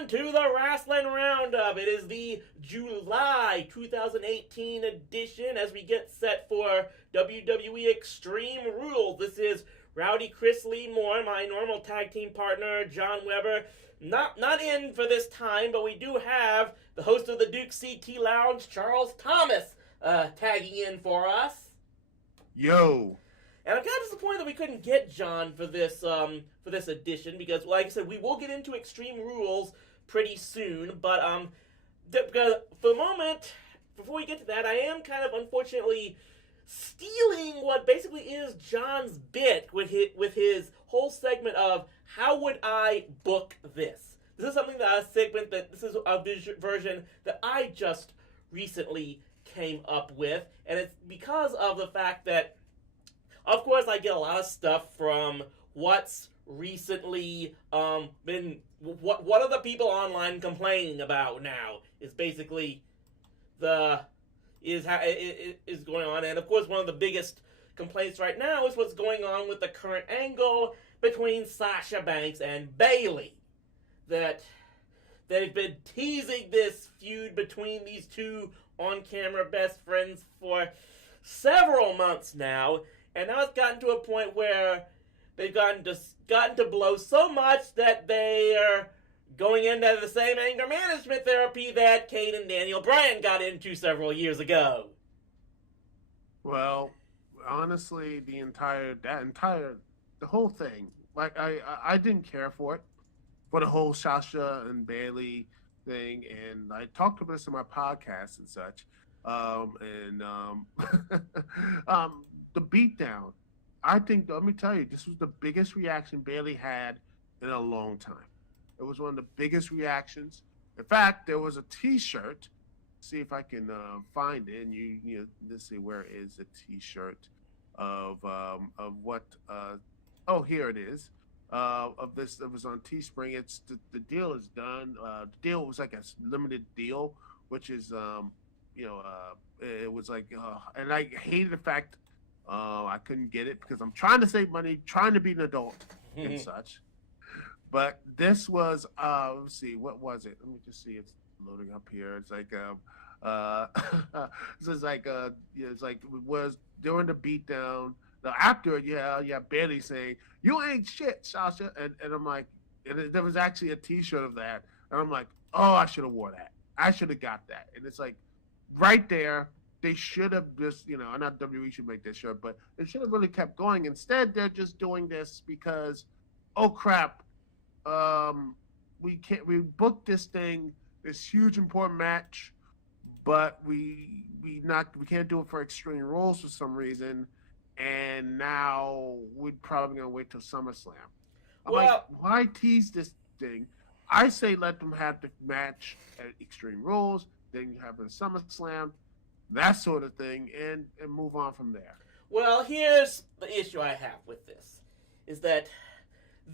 on to the Rasslin Roundup. It is the July 2018 edition as we get set for WWE Extreme Rules. This is Rowdy, Chris Lee Moore, my normal tag team partner, John Weber. Not in for this time, but we do have the host of the Duke CT Lounge, Charles Thomas, tagging in for us. Yo. And I'm kind of disappointed that we couldn't get John for this edition because, like I said, we will get into Extreme Rules pretty soon. But because for the moment, before we get to that, I am kind of unfortunately stealing what basically is John's bit with his whole segment of how would I book this. This is something this is a version that I just recently came up with, and it's because of the fact that, of course, I get a lot of stuff from what's recently been what are the people online complaining about now is basically is going on, and of course one of the biggest complaints right now is what's going on with the current angle between Sasha Banks and Bayley. That they've been teasing this feud between these two on-camera best friends for several months now. And now it's gotten to a point where they've gotten to blow so much that they are going into the same anger management therapy that Kane and Daniel Bryan got into several years ago. Well, honestly, the whole thing, like I didn't care for it, for the whole Sasha and Bayley thing, and I talked about this in my podcast and such, the beatdown. I think, let me tell you, this was the biggest reaction Bayley had in a long time. It was one of the biggest reactions. In fact, there was a T-shirt. See if I can find it. And you let's see, where is the T-shirt of what? Oh, here it is. Of this that was on Teespring. It's the deal is done. The deal was like a limited deal, which is it was like, and I hated the fact. I couldn't get it because I'm trying to save money, trying to be an adult and such. But this was, let's see, what was it? Let me just see. It's loading up here. It's like, it's like it was during the beatdown. Now after, Bayley saying, "You ain't shit, Sasha," and I'm like, and there was actually a T-shirt of that, and I'm like, oh, I should have wore that. I should have got that. And it's like, right there. They should have just, not WWE should make this shirt, but they should have really kept going. Instead, they're just doing this because, oh crap, we booked this thing, this huge important match, but we can't do it for Extreme Rules for some reason, and now we're probably gonna wait till SummerSlam. I'm like, why tease this thing? I say let them have the match at Extreme Rules, then you have a SummerSlam. That sort of thing, and move on from there. Well, here's the issue I have with this, is that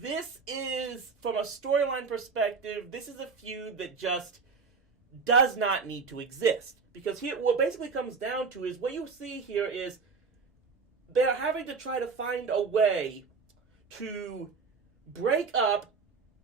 this is, from a storyline perspective, this is a feud that just does not need to exist. Because here, what basically comes down to is, what you see here is, they're having to try to find a way to break up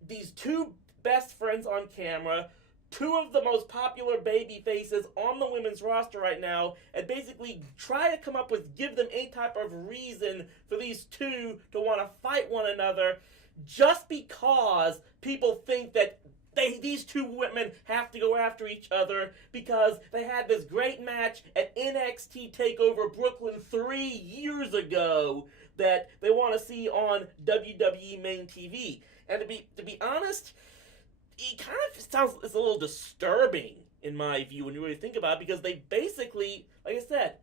these two best friends on camera, two of the most popular baby faces on the women's roster right now, and basically try to come up with, give them any type of reason for these two to want to fight one another, just because people think that these two women have to go after each other because they had this great match at NXT TakeOver Brooklyn 3 years ago that they want to see on WWE main TV. And to be honest, it kind of sounds, it's a little disturbing in my view when you really think about it, because they basically, like I said,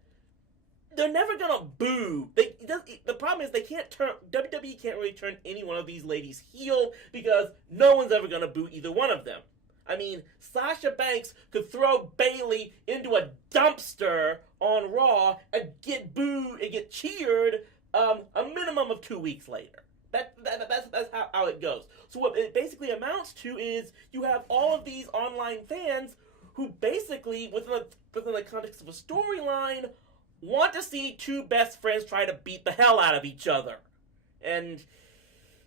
they're never gonna boo. The problem is WWE can't really turn any one of these ladies heel because no one's ever gonna boo either one of them. I mean, Sasha Banks could throw Bayley into a dumpster on Raw and get booed and get cheered a minimum of 2 weeks later. That's how it goes. So what it basically amounts to is you have all of these online fans who basically, within the context of a storyline, want to see two best friends try to beat the hell out of each other. And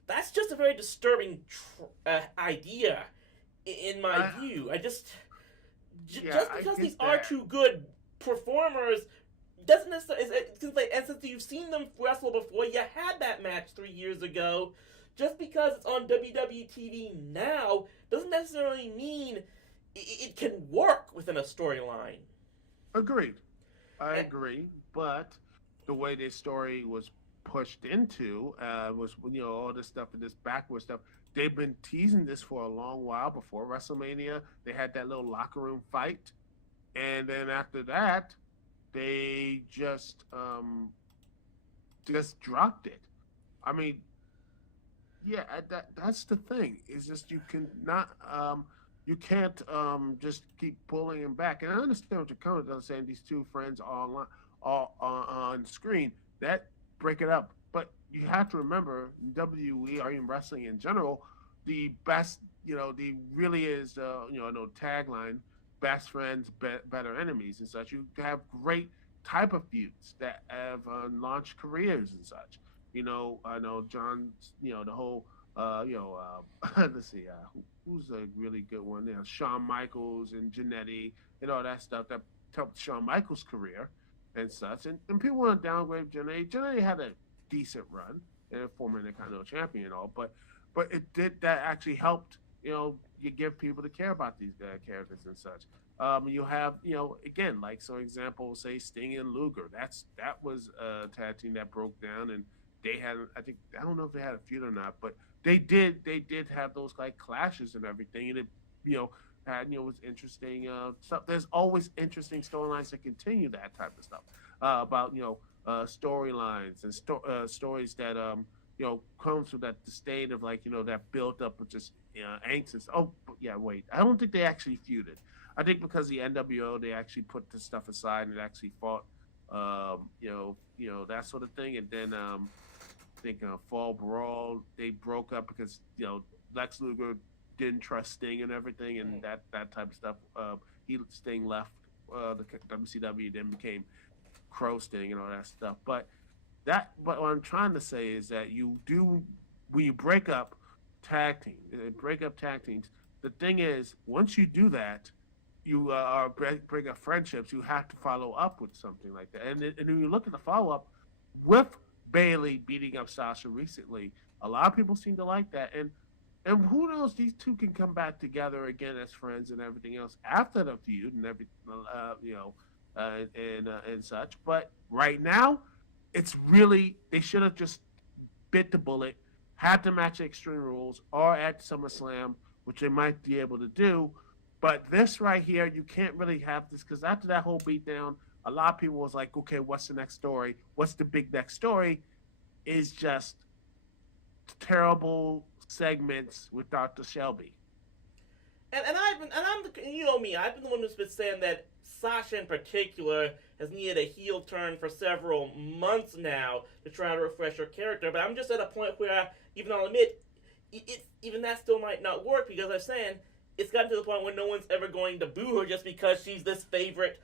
that's just a very disturbing idea. in my view. Just because these are that. two good performers doesn't necessarily. And since you've seen them wrestle before, you had that match 3 years ago. Just because it's on WWE TV now doesn't necessarily mean it can work within a storyline. Agreed. I agree, but the way this story was pushed into was, all this stuff and this backward stuff. They've been teasing this for a long while. Before WrestleMania, they had that little locker room fight, and then after that, they just dropped it. I mean, yeah, that's the thing. It's just you can't just keep pulling him back. And I understand what you're coming to, saying these two friends are on screen. That break it up. But you have to remember, WWE or in wrestling in general, the best, the really is, no tagline, best friends, better enemies and such. You have great type of feuds that have launched careers and such. I know John, the whole, let's see, who's a really good one there? Shawn Michaels and Jannetty and all that stuff that helped Shawn Michaels' career and such. And people want to downgrade Jannetty. Jannetty had a decent run and a former Intercontinental champion and all, but that actually helped, you give people to care about these characters and such. You have, again, like, so example, say Sting and Luger. That was a tag team that broke down, and they had, I don't know if they had a feud or not, but they did have those like clashes and everything, and it, was interesting stuff. There's always interesting storylines that continue that type of stuff about storylines and stories that comes from that the state of like that built up with just angst. Oh yeah, wait, I don't think they actually feuded. I think because the NWO, they actually put this stuff aside and actually fought, that sort of thing. And then I think Fall Brawl, they broke up because Lex Luger didn't trust Sting and everything, and that type of stuff. Sting left the WCW, then became Crow Sting and all that stuff. But what I'm trying to say is that when you break up tag teams, the thing is, once you do that, you break up friendships, you have to follow up with something like that. And when you look at the follow-up, with Bayley beating up Sasha recently, a lot of people seem to like that. And who knows, these two can come back together again as friends and everything else after the feud and everything, and such. But right now, it's really, they should have just bit the bullet, had the match at Extreme Rules or at SummerSlam, which they might be able to do. But this right here, you can't really have this, because after that whole beatdown, a lot of people was like, okay, what's the next story? What's the big next story? Is just terrible segments with Dr. Shelby. And I'm me, I've been the one who's been saying that Sasha in particular has needed a heel turn for several months now to try to refresh her character. But I'm just at a point where, even I'll admit, even that still might not work, because I'm saying it's gotten to the point where no one's ever going to boo her just because she's this favorite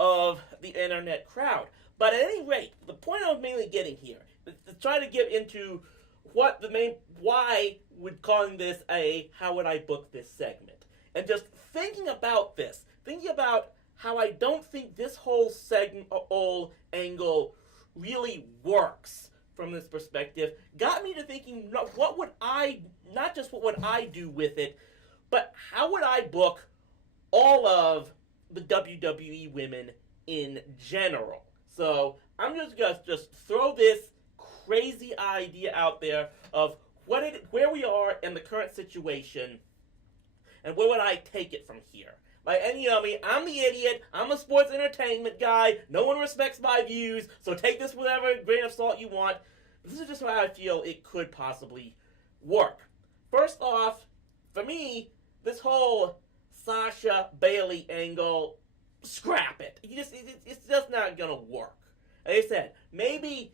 of the internet crowd. But at any rate, the point I was mainly getting here is to try to get into why would calling this how would I book this segment? And just thinking about how I don't think this whole segment, whole angle really works from this perspective, got me to thinking, what would I do with it, but how would I book all of the WWE women in general? So I'm just going to throw this crazy idea out there of where we are in the current situation, and where would I take it from here? Like, and me, I'm the idiot. I'm a sports entertainment guy. No one respects my views, so take this with whatever grain of salt you want. This is just how I feel it could possibly work. First off, for me, this whole Sasha Bayley angle, scrap it. It's just not gonna work. Like I said, maybe,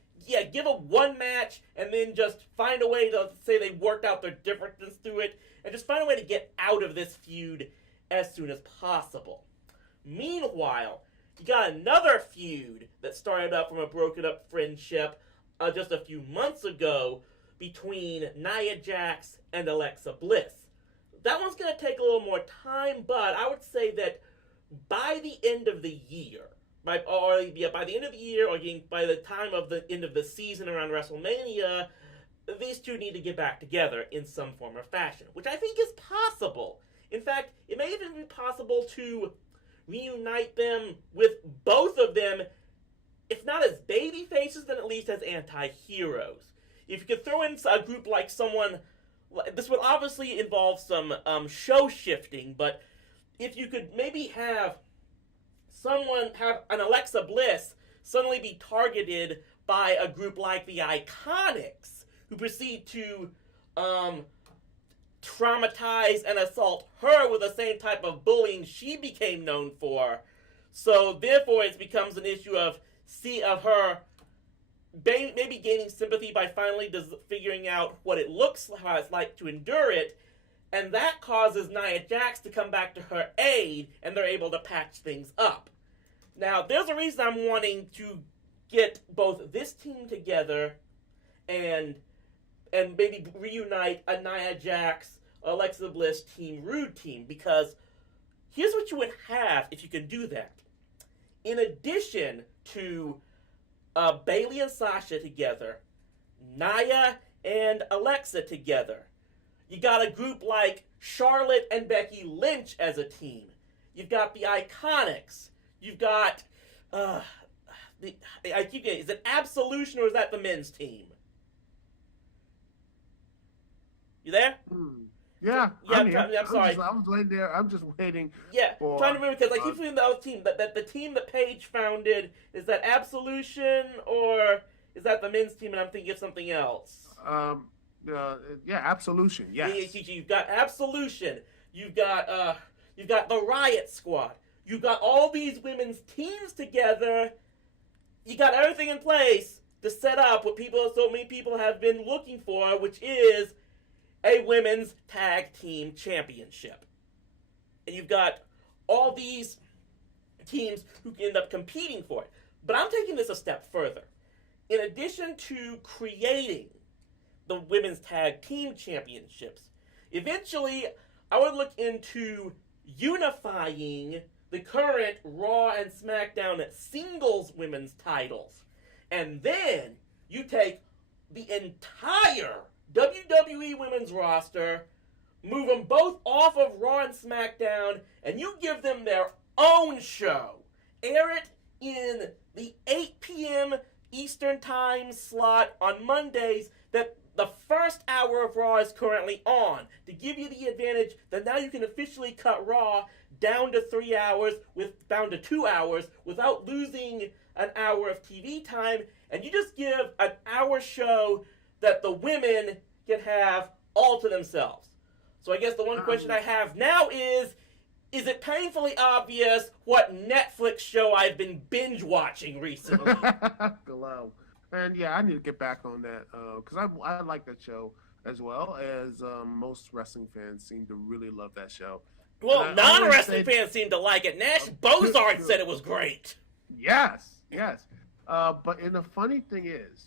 give a one match and then just find a way to say they worked out their differences through it, and just find a way to get out of this feud as soon as possible. Meanwhile, you got another feud that started up from a broken up friendship just a few months ago between Nia Jax and Alexa Bliss. that one's going to take a little more time, but I would say that by the end of the year, by the end of the year, or by the time of the end of the season around WrestleMania, these two need to get back together in some form or fashion, which I think is possible. In fact, it may even be possible to reunite them with both of them, if not as baby faces, then at least as anti-heroes. If you could throw in a group like someone, this would obviously involve some show shifting, but if you could maybe have an Alexa Bliss suddenly be targeted by a group like the Iconics, who proceed to traumatize and assault her with the same type of bullying she became known for. So therefore it becomes an issue of her maybe gaining sympathy by finally figuring out what it looks like to endure it, and that causes Nia Jax to come back to her aid, and they're able to patch things up. Now, there's a reason I'm wanting to get both this team together and maybe reunite a Nia Jax, Alexa Bliss, Team Rude team, because here's what you would have if you could do that. In addition to Bayley and Sasha together, Nia and Alexa together, you got a group like Charlotte and Becky Lynch as a team. You've got the Iconics. You've got is it Absolution, or is that the men's team? You there? Yeah, I'm sorry. I was waiting there. I'm just waiting. Yeah, trying to remember, because I keep feeling the other team. That the team that Paige founded, is that Absolution, or is that the men's team? And I'm thinking of something else. Absolution. Yes. You've got Absolution. You've got the Riot Squad. You've got all these women's teams together. You got everything in place to set up what so many people have been looking for, which is a women's tag team championship. And you've got all these teams who can end up competing for it. But I'm taking this a step further. In addition to creating the women's tag team championships, eventually I would look into unifying the current Raw and SmackDown singles women's titles. And then you take the entire WWE women's roster, move them both off of Raw and SmackDown, and you give them their own show. Air it in the 8 p.m. Eastern Time slot on Mondays that the first hour of Raw is currently on, to give you the advantage that now you can officially cut Raw down to 3 hours, down to 2 hours, without losing an hour of TV time, and you just give an hour show that the women can have all to themselves. So I guess the one question I have now is it painfully obvious what Netflix show I've been binge watching recently? Hello. And yeah, I need to get back on that because I like that show, as well as most wrestling fans seem to really love that show. Well, non-wrestling fans seem to like it. Nash Bozard said it was great. Yes. But the funny thing is,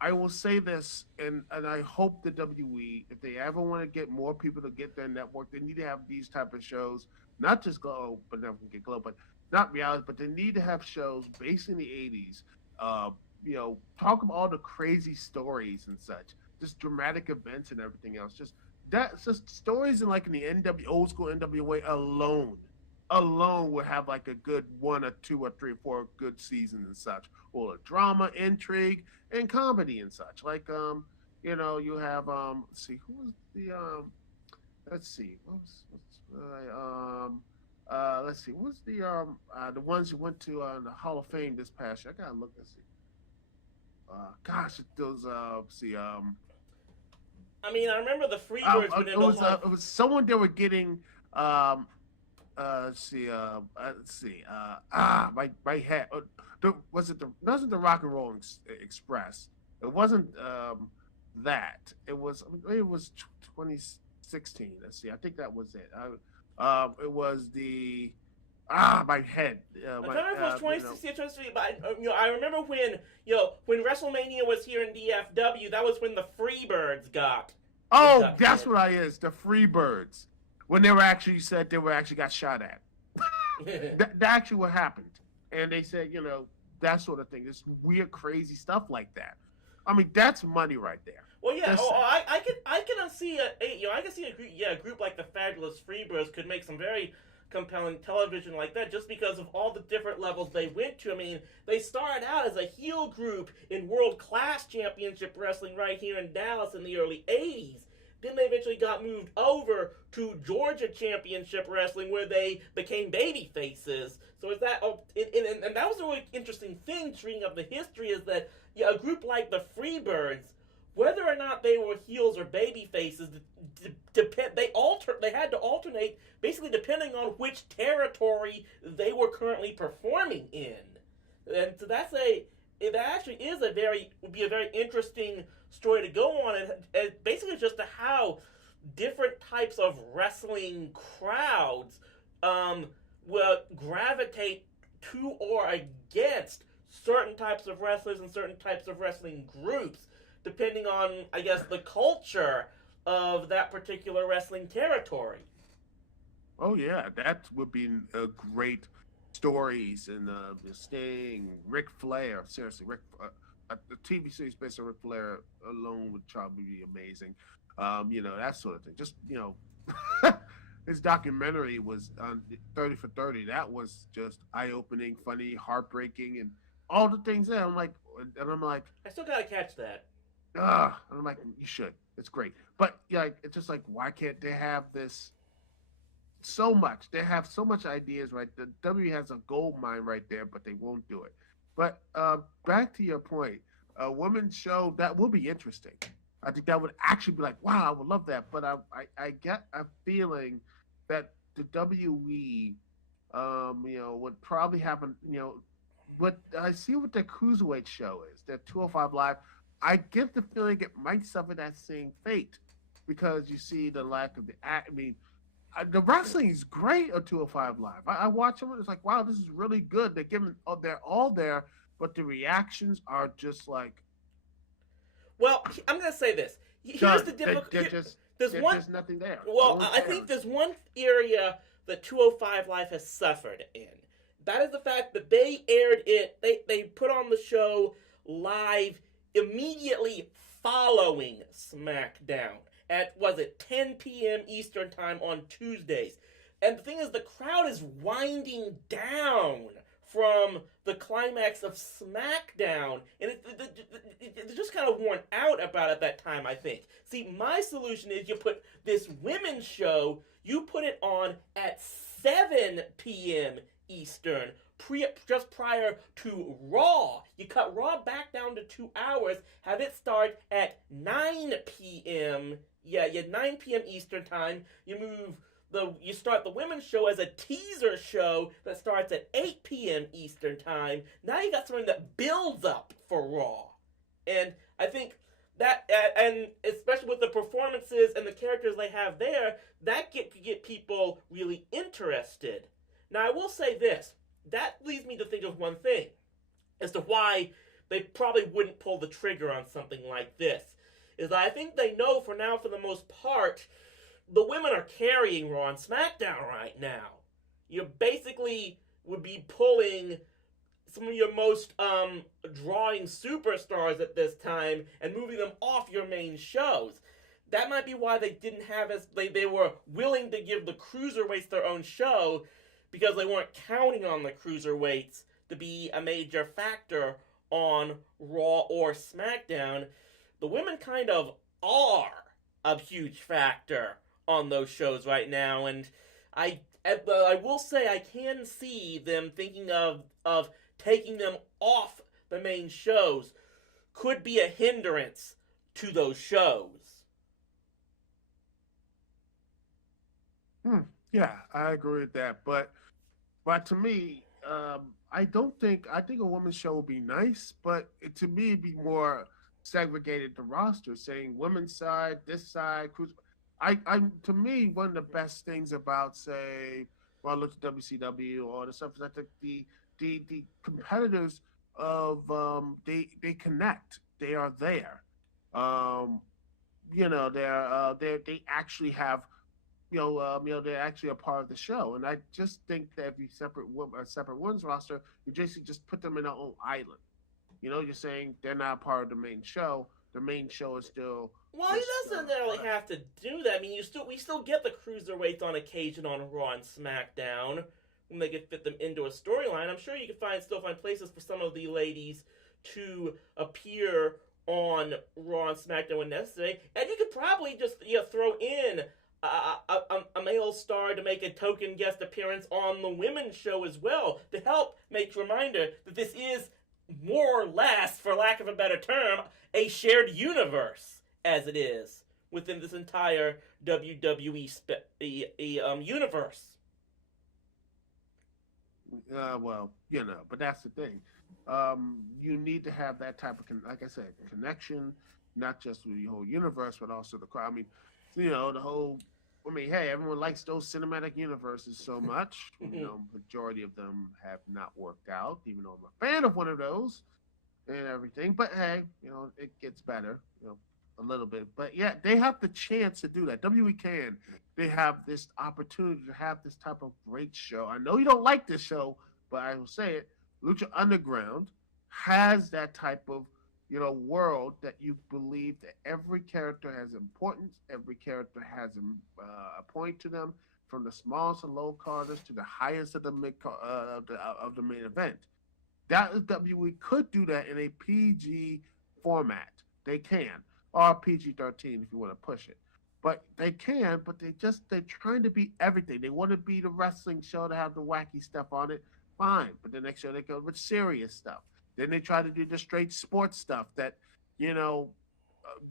I will say this, and I hope the WWE, if they ever want to get more people to get their network, they need to have these type of shows, not just Glow, but never get Glow, but not reality, but they need to have shows based in the 80s, talk about all the crazy stories and such, just dramatic events and everything else. Just stories in the old school NWA alone would have like a good 1 or 2 or 3 or 4 good seasons and such, or drama, intrigue, and comedy and such. You have let's see, who was the what's the ones who went to the Hall of Fame this past year? I gotta look and see. I mean, I remember the Freebirds. It was someone they were getting. My head. Wasn't the Rock and Roll Express? It wasn't that. It was 2016. Let's see. I think that was it. It was the my head. I don't know if it was 2016 or 2016, but I remember when WrestleMania was here in DFW. That was when the Freebirds got. Oh, that's what I is. The Freebirds. when they were actually said they were actually got shot at. That actually what happened, and they said, that sort of thing. This weird, crazy stuff like that. I mean, that's money right there. Well, yeah. That's, I can see I can see a group like the Fabulous Freebirds could make some very compelling television like that, just because of all the different levels they went to. I mean, they started out as a heel group in World Class Championship Wrestling right here in Dallas in the early '80s. Then they eventually got moved over to Georgia Championship Wrestling, where they became baby faces. So is that? Oh, and that was a really interesting thing. Reading up the history is that a group like the Freebirds, whether or not they were heels or baby faces, they had to alternate basically depending on which territory they were currently performing in. And so it actually would be a very interesting story to go on, and basically just to how different types of wrestling crowds will gravitate to or against certain types of wrestlers and certain types of wrestling groups, depending on, I guess, the culture of that particular wrestling territory. oh yeah, that would be a great stories and Sting, Ric Flair. Seriously, the TV series based on Ric Flair alone would probably be amazing. That sort of thing. Just his documentary was on 30 for 30. That was just eye opening, funny, heartbreaking, and all the things there. I'm like, I still gotta catch that. and I'm like, you should. It's great, but yeah, it's just like, why can't they have this? So much. They have so much ideas, right? The W has a gold mine right there, but they won't do it. But back to your point, a women's show that will be interesting. I think that would actually be like, wow, I would love that. But I get a feeling that the WWE, would probably happen. What I see what the cruiserweight show is, that 205 Live. I get the feeling it might suffer that same fate because you see the lack of the act. I mean, the wrestling is great on 205 Live. I watch them and it's like, wow, this is really good. They're all there, but the reactions are just like. Well, I'm gonna say this. Here's the difficulty. There's nothing there. Well, I think there's one area that 205 Live has suffered in. That is the fact that they aired it. They put on the show live immediately following SmackDown at, 10 p.m. Eastern Time on Tuesdays. And the thing is, the crowd is winding down from the climax of SmackDown. And it's just kind of worn out about at that time, I think. See, my solution is you put this women's show, you put it on at 7 p.m. Eastern, just prior to Raw. You cut Raw back down to 2 hours, have it start at 9 p.m. 9 p.m. Eastern Time. You start the women's show as a teaser show that starts at 8 p.m. Eastern Time. Now you got something that builds up for Raw. And I think that, and especially with the performances and the characters they have there, that could get people really interested. Now I will say this, that leads me to think of one thing as to why they probably wouldn't pull the trigger on something like this. Is that I think they know for the most part, the women are carrying Raw and SmackDown right now. You basically would be pulling some of your most drawing superstars at this time and moving them off your main shows. That might be why they didn't have they were willing to give the cruiserweights their own show, because they weren't counting on the cruiserweights to be a major factor on Raw or SmackDown. The women kind of are a huge factor on those shows right now, and I will say I can see them thinking of taking them off the main shows could be a hindrance to those shows. Yeah, I agree with that, but to me, I think a women's show would be nice, but to me, it'd be more segregated the roster, saying women's side, this side, cruise. To me, one of the best things about, say, well, I look at WCW or the stuff is that the competitors of they connect, they are there, they actually have they're actually a part of the show. And I just think that if you separate one's roster, you just put them in their own island. You're saying they're not part of the main show. The main show is still Well, he just doesn't really have to do that. I mean, we still get the cruiserweights on occasion on Raw and SmackDown when they can fit them into a storyline. I'm sure you can still find places for some of the ladies to appear on Raw and SmackDown when necessary, and you could probably just throw in a male star to make a token guest appearance on the women's show as well to help make reminder that this is more or less, for lack of a better term, a shared universe as it is within this entire WWE universe. Well, but that's the thing. You need to have that type of, like I said, connection, not just with the whole universe, but also the crowd. I mean, the whole. I mean, hey, everyone likes those cinematic universes so much. Majority of them have not worked out, even though I'm a fan of one of those and everything. But hey, it gets better, a little bit. But yeah, they have the chance to do that. WWE can. They have this opportunity to have this type of great show. I know you don't like this show, but I will say it. Lucha Underground has that type of world that you believe that every character has importance, every character has a point to them, from the smallest of low carders to the highest of the mid of the main event. That is WWE could do that in a PG format. They can, or PG-13 if you want to push it. But they can, but they're trying to be everything. They want to be the wrestling show to have the wacky stuff on it. Fine, but the next show they go with serious stuff. Then they try to do the straight sports stuff that,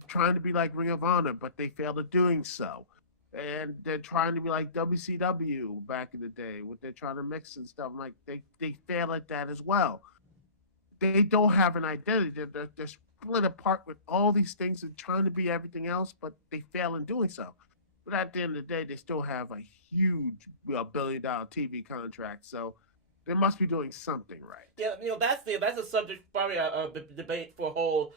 trying to be like Ring of Honor, but they fail at doing so. And they're trying to be like WCW back in the day, what they're trying to mix and stuff. Like they fail at that as well. They don't have an identity. They're split apart with all these things and trying to be everything else, but they fail in doing so. But at the end of the day, they still have a huge $1 billion TV contract. So they must be doing something right. Yeah, that's a subject probably a debate for a whole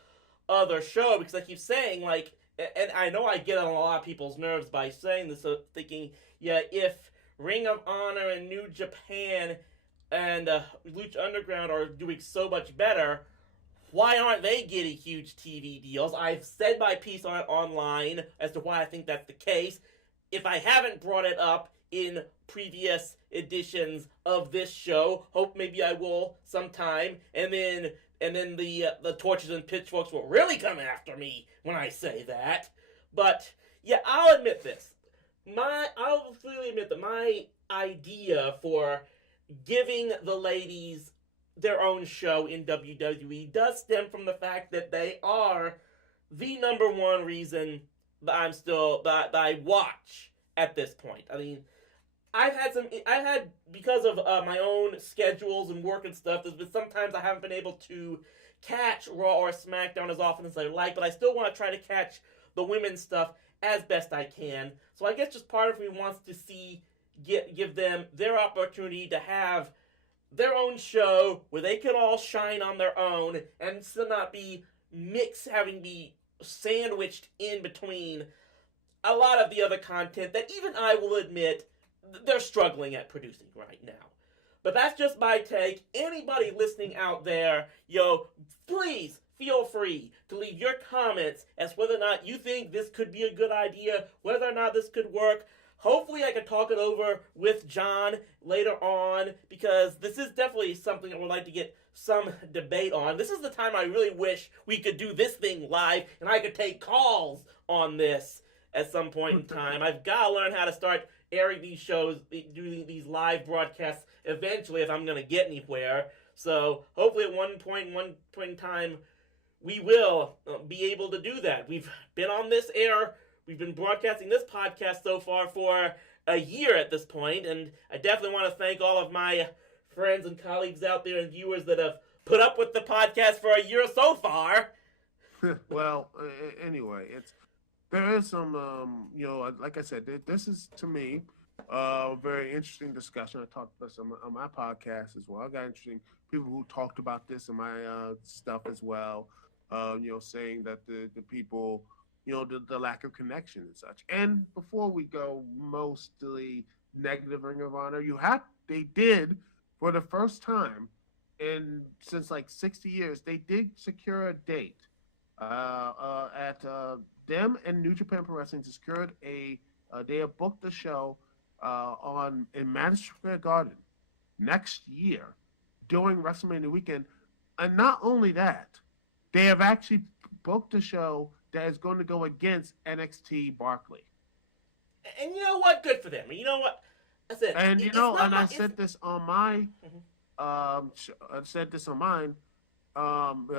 other show, because I keep saying, like, and I know I get on a lot of people's nerves by saying this, so thinking, yeah, if Ring of Honor and New Japan and Lucha Underground are doing so much better, why aren't they getting huge TV deals? I've said my piece on it online as to why I think that's the case. If I haven't brought it up in previous editions of this show, hope maybe I will sometime, and then the torches and pitchforks will really come after me when I say that. But yeah, I'll admit this. I'll freely admit that my idea for giving the ladies their own show in WWE does stem from the fact that they are the number one reason that I watch at this point. I mean, because of my own schedules and work and stuff, there's been sometimes I haven't been able to catch Raw or SmackDown as often as I like, but I still want to try to catch the women's stuff as best I can. So I guess just part of me wants to give them their opportunity to have their own show where they can all shine on their own and still not be be sandwiched in between a lot of the other content that even I will admit they're struggling at producing right now. But that's just my take. Anybody listening out there, please feel free to leave your comments as whether or not you think this could be a good idea, whether or not this could work. Hopefully I can talk it over with John later on, because this is definitely something I would like to get some debate on. This is the time I really wish we could do this thing live and I could take calls on this at some point in time. I've got to learn how to start airing these shows, doing these live broadcasts eventually if I'm going to get anywhere. So hopefully at one point in time, we will be able to do that. We've been on this air. We've been broadcasting this podcast so far for a year at this point, and I definitely want to thank all of my friends and colleagues out there and viewers that have put up with the podcast for a year so far. Well, anyway, there is some, like I said, this is, to me, a very interesting discussion. I talked about some on my podcast as well. I got interesting people who talked about this in my stuff as well, saying that the people the lack of connection and such. And before we go mostly negative Ring of Honor, they did for the first time in since like 60 years, they did secure a date at them and New Japan Pro Wrestling secured they have booked a show on in Madison Square Garden next year during WrestleMania weekend. And not only that, they have actually booked a show that is going to go against NXT Barkley. And you know what? Good for them. You know what? I said, and I said this on my I said this on mine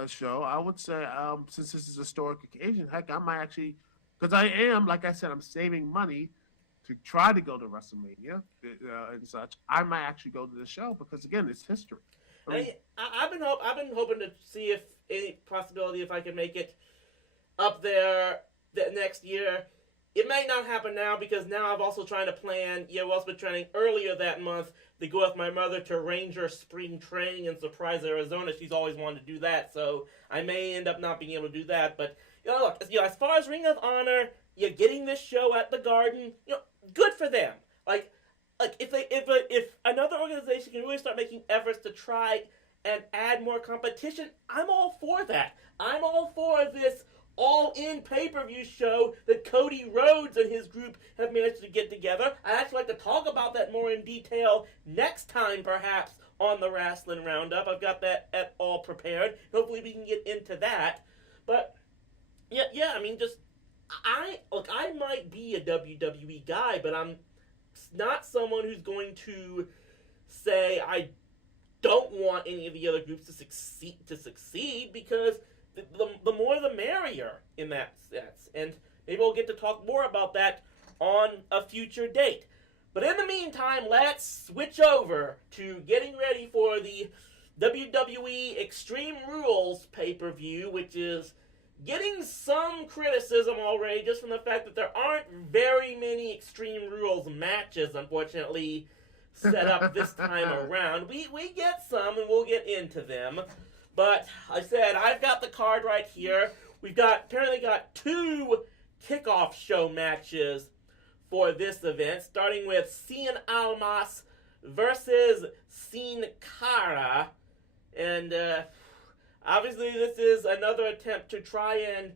show. I would say since this is a historic occasion, heck, I might actually, because I am, like I said, I'm saving money to try to go to WrestleMania and such. I might actually go to the show because again, it's history. I've been hoping to see if any possibility if I can make it up there the next year. It may not happen now because now I'm also trying to plan. Yeah, we've also been training earlier that month to go with my mother to Ranger Spring Training in Surprise, Arizona. She's always wanted to do that, so I may end up not being able to do that. But look, as far as Ring of Honor, getting this show at the Garden, good for them. Like if another organization can really start making efforts to try and add more competition, I'm all for that. I'm all for this all-in pay-per-view show that Cody Rhodes and his group have managed to get together. I'd actually like to talk about that more in detail next time, perhaps, on the Rasslin Roundup. I've got that all prepared. Hopefully we can get into that. But, I mean, I might be a WWE guy, but I'm not someone who's going to say I don't want any of the other groups to succeed because the more the merrier in that sense. And maybe we'll get to talk more about that on a future date. But in the meantime, let's switch over to getting ready for the WWE Extreme Rules pay-per-view, which is getting some criticism already just from the fact that there aren't very many Extreme Rules matches, unfortunately, set up this time around. We get some, and we'll get into them. But I said, I've got the card right here. We've apparently got 2 kickoff show matches for this event, starting with Cien Almas versus Sin Cara. And obviously this is another attempt to try and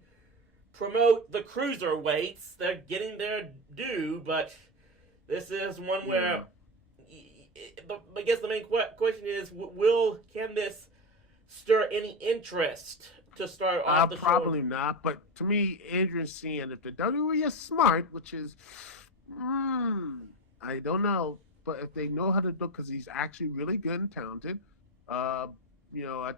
promote the cruiserweights. They're getting their due, but this is one where I guess the main question is, can this stir any interest to start off the show? Probably not, but to me, Adrian Cien, if the WWE is smart, which is, I don't know, but if they know how to do, because he's actually really good and talented, I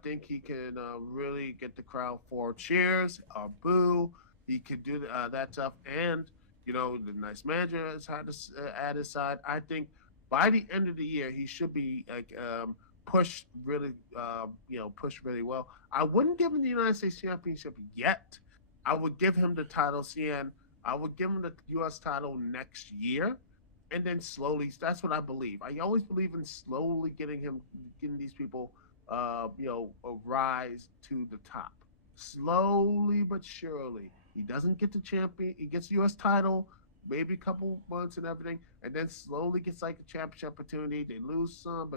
think he can really get the crowd for cheers or boo. He could do that stuff, and the nice manager is at his side. I think by the end of the year, he should be like pushed really well. I wouldn't give him the United States Championship yet. I would give him the title, Cien. I would give him the U.S. title next year, and then slowly. That's what I believe. I always believe in slowly getting these people, a rise to the top, slowly but surely. He doesn't get the champion. He gets the U.S. title, maybe a couple months and everything, and then slowly gets like a championship opportunity. They lose some,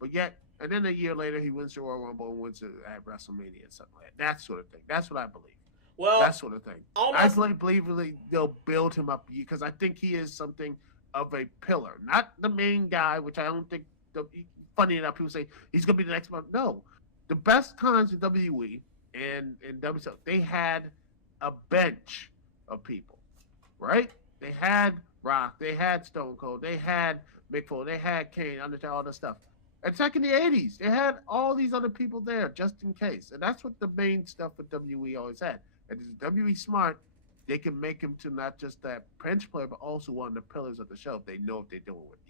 but yet, and then a year later, he wins the Royal Rumble and wins it at WrestleMania and something like that. That sort of thing. That's what I believe. Well, that sort of thing. I believe they'll build him up because I think he is something of a pillar, not the main guy, which I don't think. Funny enough, people say he's going to be the next one. No, the best times in WWE and WCW, they had a bench of people, right? They had Rock, they had Stone Cold, they had Mick Foley, they had Kane, Undertaker, all that stuff. It's like in the 80s. They had all these other people there just in case. And that's what the main stuff with WWE always had. And if WWE smart, they can make him to not just that bench player, but also one of the pillars of the show if they know what they're doing with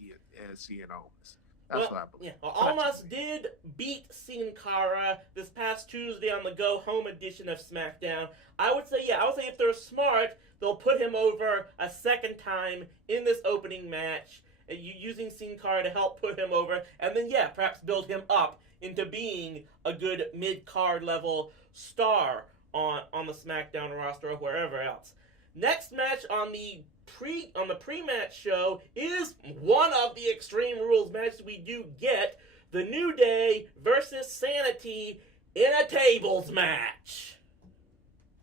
Cien Almas. That's what I believe. Yeah. Almas did beat Sin Cara this past Tuesday on the Go Home edition of SmackDown. I would say if they're smart, they'll put him over a second time in this opening match, using Sin Cara to help put him over, and then perhaps build him up into being a good mid-card level star on the SmackDown roster or wherever else. Next match on the pre-match show is one of the Extreme Rules matches we do get: the New Day versus Sanity in a tables match.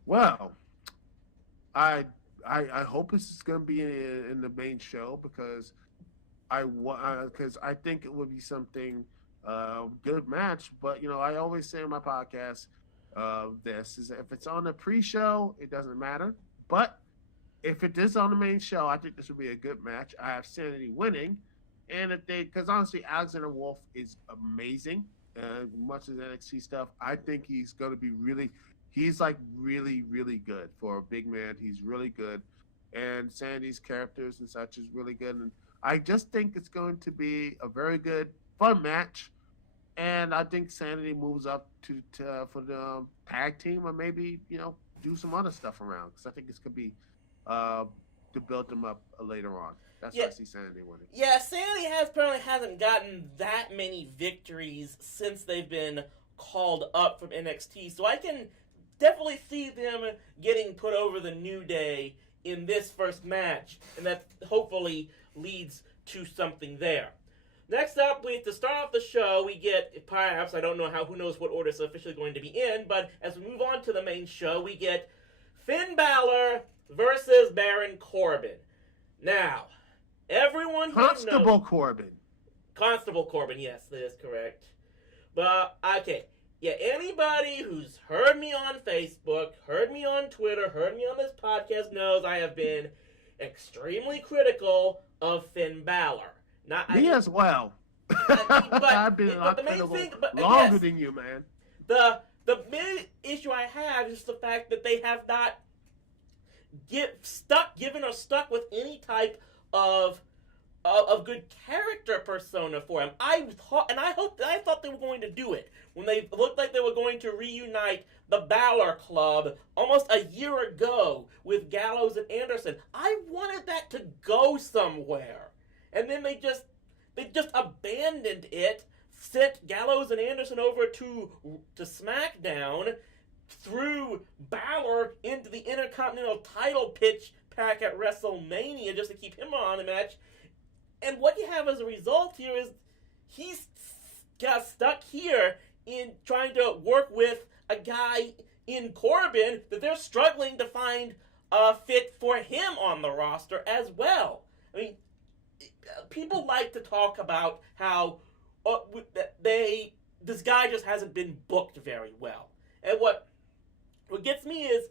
Well, I hope this is going to be in the main show because I think it would be something good match. But I always say in my podcast, this is if it's on the pre-show, it doesn't matter. But if it is on the main show, I think this would be a good match. I have Sanity winning, and because honestly, Alexander Wolf is amazing. Much as NXT stuff, I think he's going to be he's like really, really good for a big man. He's really good, and Sanity's characters and such is really good. And I just think it's going to be a very good, fun match. And I think Sanity moves up for the tag team, or maybe do some other stuff around, because I think this could be to build them up later on. That's why I see Sanity winning. Yeah, Sanity apparently hasn't gotten that many victories since they've been called up from NXT, so I can definitely see them getting put over the New Day in this first match, and that hopefully leads to something there. Next up, to start off the show, we get, perhaps, I don't know who knows what order it's officially going to be in, but as we move on to the main show, we get Finn Balor versus Baron Corbin. Now, everyone here Constable Corbin. Constable Corbin, yes, that is correct. But, okay, yeah, anybody who's heard me on Facebook, heard me on Twitter, heard me on this podcast knows I have been extremely critical of Finn Balor. Me as well. I've been longer than you, man. The main issue I have is the fact that they have not given or stuck with any type of good character persona for him. I thought they were going to do it when they looked like they were going to reunite the Balor Club almost a year ago with Gallows and Anderson. I wanted that to go somewhere. And then they just abandoned it, sent Gallows and Anderson over to SmackDown, threw Balor into the Intercontinental title pitch pack at WrestleMania just to keep him on the match. And what you have as a result here is he's got stuck here in trying to work with a guy in Corbin that they're struggling to find a fit for him on the roster as well. I mean, people like to talk about how this guy just hasn't been booked very well. And what gets me is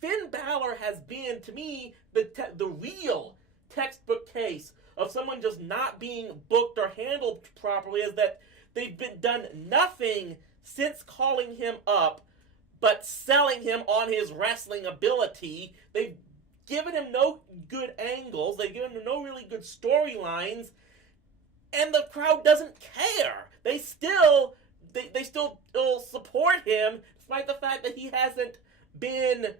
Finn Balor has been, to me, the real textbook case of someone just not being booked or handled properly, is that they've done nothing since calling him up but selling him on his wrestling ability. They've given him no good angles. They've given him no really good storylines, and the crowd doesn't care. They still support him, despite the fact that he hasn't been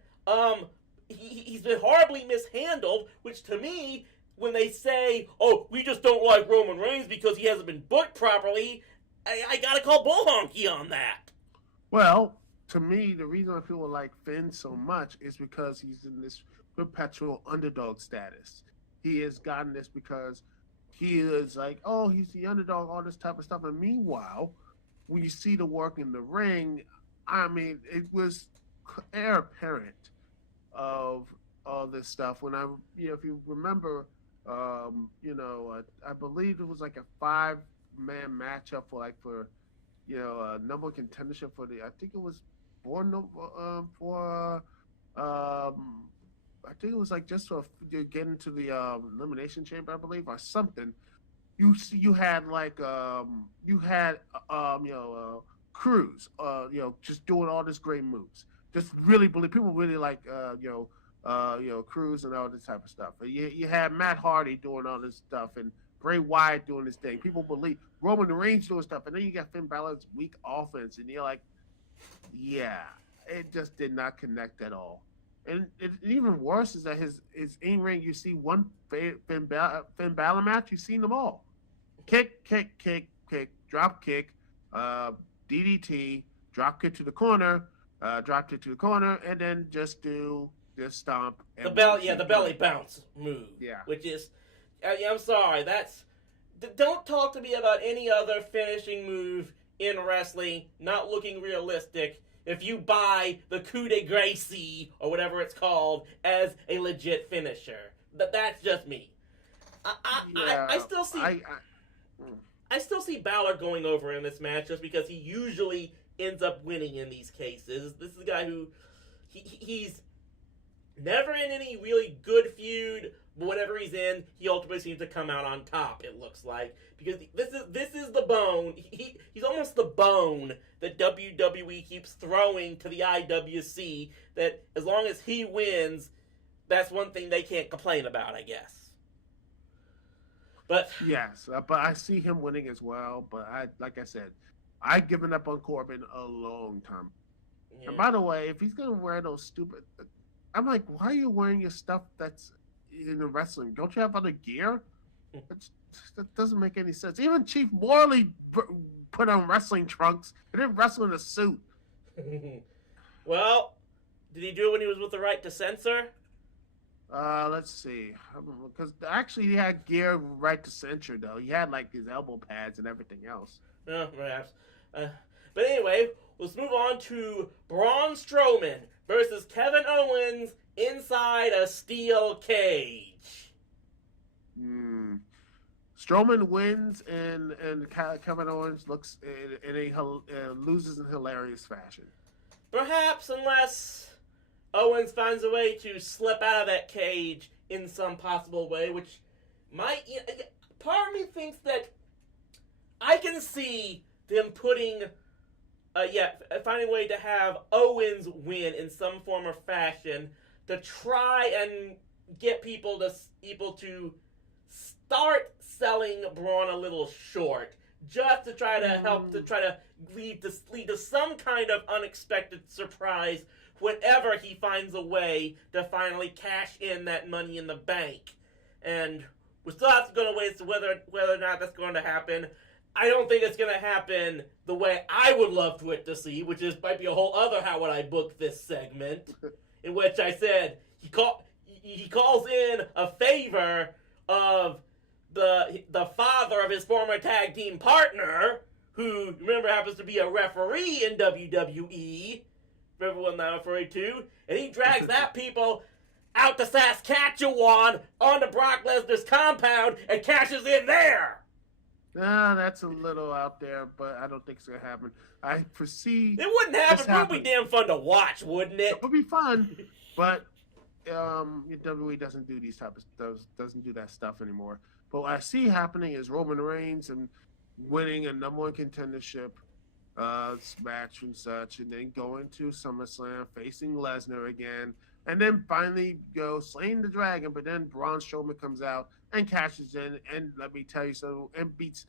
he's been horribly mishandled. Which to me, when they say, "Oh, we just don't like Roman Reigns because he hasn't been booked properly," I gotta call bull honky on that. Well, to me, the reason why people like Finn so much is because he's in this perpetual underdog status. He has gotten this because he is like, oh, he's the underdog, all this type of stuff. And meanwhile, when you see the work in the ring, I mean, it was air apparent of all this stuff. When if you remember, I believe it was like a 5-man matchup for number one contendership for I think it was I think it was like just to get into the elimination chamber, I believe, or something. You had Cruz, just doing all this great moves. Just really believe people really like Cruz and all this type of stuff. You had Matt Hardy doing all this stuff and Bray Wyatt doing this thing. People believe Roman Reigns doing stuff, and then you got Finn Balor's weak offense, and you're like, yeah, it just did not connect at all. And even worse is that his in-ring, you see one Finn Balor match, you've seen them all. Kick, drop kick, DDT, drop kick to the corner, and then just do just stomp. The belly bounce move. Yeah. Which is, I'm sorry, don't talk to me about any other finishing move in wrestling not looking realistic if you buy the coup de grace or whatever it's called as a legit finisher. That's just me. I still see. I still see Balor going over in this match just because he usually ends up winning in these cases. This is a guy who he's never in any really good feud, but whenever he's in, he ultimately seems to come out on top. It looks like because this is the bone. He's almost the bone that WWE keeps throwing to the IWC. That as long as he wins, that's one thing they can't complain about, I guess. But yes, but I see him winning as well. But like I said, I've given up on Corbin a long time. Yeah. And by the way, if he's gonna wear those stupid, I'm like, why are you wearing your stuff that's in the wrestling? Don't you have other gear? That doesn't make any sense. Even Chief Morley put on wrestling trunks. He didn't wrestle in a suit. Well, did he do it when he was with the Right to Censor? Let's see. Because actually he had gear Right to Censor, though. He had, like, his elbow pads and everything else. Perhaps. But anyway, let's move on to Braun Strowman versus Kevin Owens inside a steel cage. Strowman wins, and Kevin Owens looks loses in hilarious fashion. Perhaps, unless Owens finds a way to slip out of that cage in some possible way, which might. Part of me thinks that I can see them finding a way to have Owens win in some form or fashion to try and get people to start selling Braun a little short, just to try to help to try to lead to some kind of unexpected surprise whenever he finds a way to finally cash in that Money in the Bank. And we still have to go to wait as to whether or not that's going to happen. I don't think it's going to happen the way I would love for it to see, which might be a whole other how would I book this segment, in which I said he calls in a favor of the father of his former tag team partner, who, remember, happens to be a referee in WWE, for everyone that I'm referring to, and he drags that people out to Saskatchewan onto Brock Lesnar's compound and cashes in there. That's a little out there, but I don't think it's going to happen. I foresee... It wouldn't happen, but it would be damn fun to watch, wouldn't it? It would be fun, but WWE doesn't do these doesn't do that stuff anymore. But what I see happening is Roman Reigns and winning a number one contendership match and such, and then going to SummerSlam, facing Lesnar again, and then finally slaying the dragon, but then Braun Strowman comes out and cashes in, and let me tell you so, and beats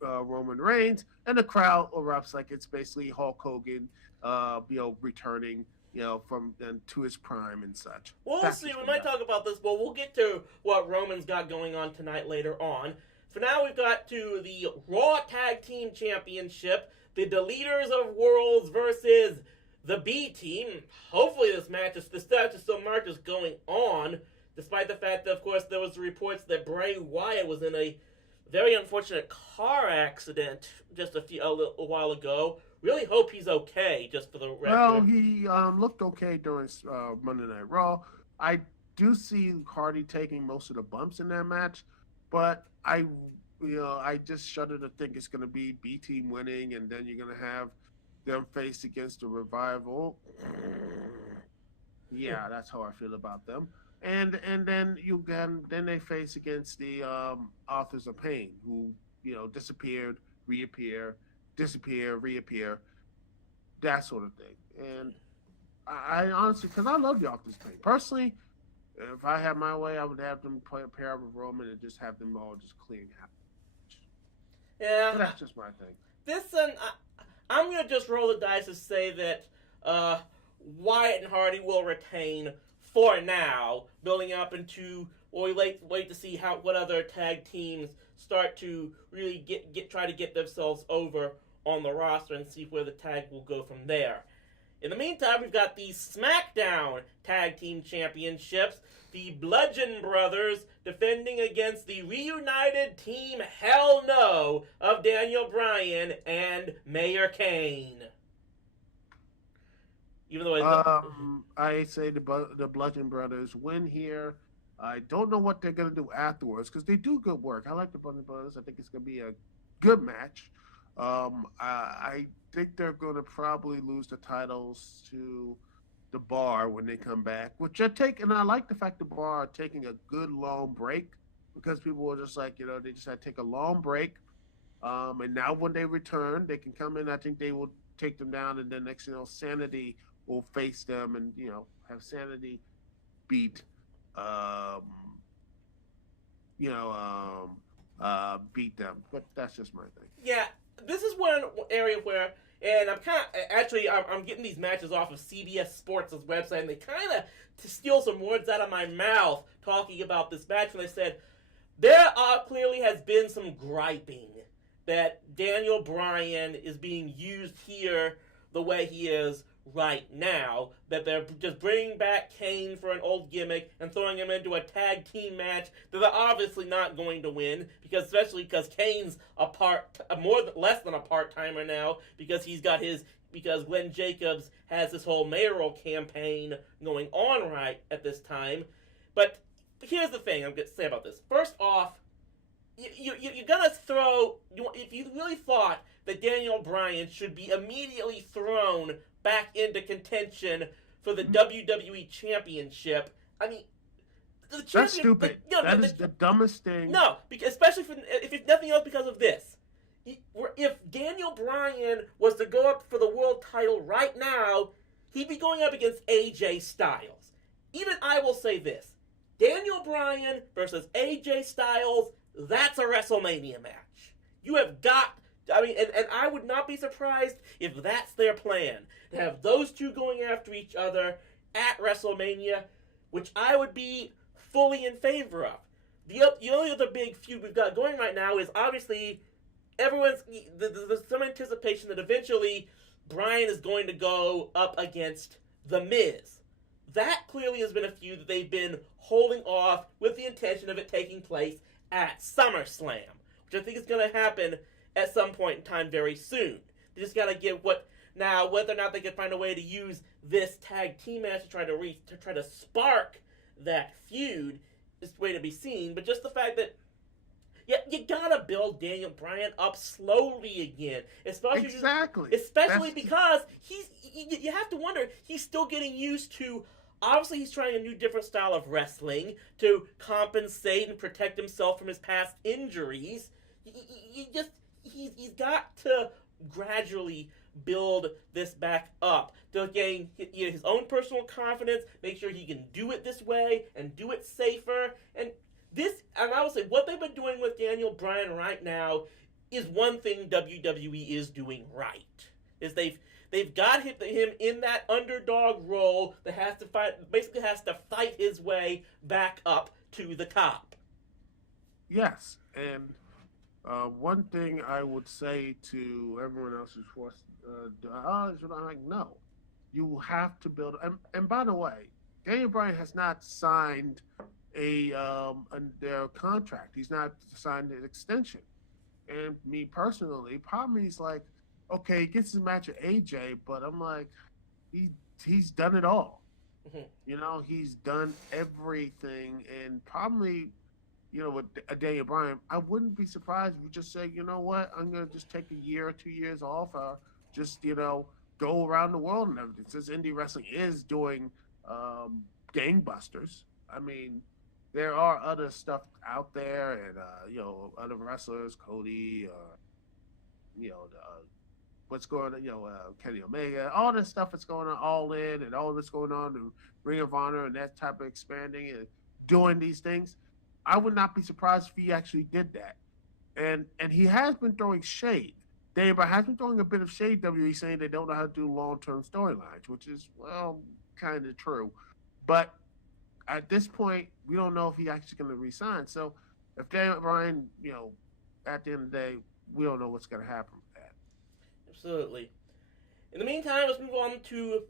Roman Reigns, and the crowd erupts like it's basically Hulk Hogan, returning, from to his prime and such. Well, we'll see. We might talk about this, but we'll get to what Roman's got going on tonight later on. For now, we've got to the Raw Tag Team Championship, the Deleters of Worlds versus the B Team. Hopefully this match is going on, despite the fact that, of course, there was reports that Bray Wyatt was in a very unfortunate car accident just a little while ago. Really hope he's okay, just for the record. Well, he looked okay during Monday Night Raw. I do see Hardy taking most of the bumps in that match, but I just shudder to think it's going to be B Team winning, and then you're going to have them face against the Revival. Yeah, that's how I feel about them. And then then they face against the Authors of Pain, who disappeared, reappear, disappear, reappear, that sort of thing. And I honestly, because I love the Authors of Pain personally, if I had my way, I would have them pair up with Roman and just have them all just clean happy. Yeah, but that's just my thing. I'm gonna just roll the dice and say that Wyatt and Hardy will retain for now, building up into. Well, we wait to see what other tag teams start to really try to get themselves over on the roster and see where the tag will go from there. In the meantime, we've got the SmackDown Tag Team Championships. The Bludgeon Brothers defending against the reunited Team Hell No of Daniel Bryan and Mayor Kane. Even though I say the Bludgeon Brothers win here. I don't know what they're going to do afterwards because they do good work. I like the Bludgeon Brothers. I think it's going to be a good match. I think they're going to probably lose the titles to the Bar when they come back, which I take, and I like the fact the Bar are taking a good long break because people were just like, they just had to take a long break. And now when they return, they can come in. I think they will take them down, and then next, Sanity will face them, and have Sanity beat, beat them. But that's just my thing. Yeah, this is one area where, and I'm getting these matches off of CBS Sports' website, and they kind of to steal some words out of my mouth talking about this match, and they said there clearly has been some griping that Daniel Bryan is being used here the way he is right now, that they're just bringing back Kane for an old gimmick and throwing him into a tag team match that they're obviously not going to win, especially because Kane's less than a part-timer now, because Glenn Jacobs has this whole mayoral campaign going on right at this time. But here's the thing I'm going to say about this. First off, you're going to if you really thought that Daniel Bryan should be immediately thrown back into contention for the WWE Championship, I mean, that's stupid. That is the dumbest thing. No, because especially if nothing else because of this. If Daniel Bryan was to go up for the world title right now, he'd be going up against AJ Styles. Even I will say this. Daniel Bryan versus AJ Styles, that's a WrestleMania match. You have got... and I would not be surprised if that's their plan, to have those two going after each other at WrestleMania, which I would be fully in favor of. The only other big feud we've got going right now is obviously there's some anticipation that eventually Bryan is going to go up against The Miz. That clearly has been a feud that they've been holding off with the intention of it taking place at SummerSlam, which I think is going to happen at some point in time very soon. They just got to get whether or not they can find a way to use this tag team match to try to spark that feud is the way to be seen. But just the fact that you gotta build Daniel Bryan up slowly again, especially because you have to wonder, he's still getting used to. Obviously, he's trying a new, different style of wrestling to compensate and protect himself from his past injuries. He's got to gradually build this back up to gain his own personal confidence, make sure he can do it this way and do it safer. And I will say, what they've been doing with Daniel Bryan right now is one thing WWE is doing right. Is they've got him in that underdog role that has to fight his way back up to the top. Yes, and one thing I would say to everyone else who's forced, I'm like, no, you have to build. And by the way, Daniel Bryan has not signed their contract. He's not signed an extension. And me personally, probably he's like, okay, he gets his match at AJ, but I'm like, he's done it all. Mm-hmm. He's done everything, and probably. With Daniel Bryan, I wouldn't be surprised if we just say, you know what, I'm going to just take a year or 2 years off, just, go around the world and everything. Since indie wrestling is doing gangbusters, I mean, there are other stuff out there, and, other wrestlers, Cody, what's going on, Kenny Omega, all this stuff that's going on, All In, and all that's going on in Ring of Honor, and that type of expanding and doing these things. I would not be surprised if he actually did that. And he has been throwing shade. Daniel Bryan has been throwing a bit of shade, WWE, saying they don't know how to do long-term storylines, which is, well, kind of true. But at this point, we don't know if he's actually going to resign. So if Daniel Bryan, at the end of the day, we don't know what's going to happen with that. Absolutely. In the meantime, let's move on to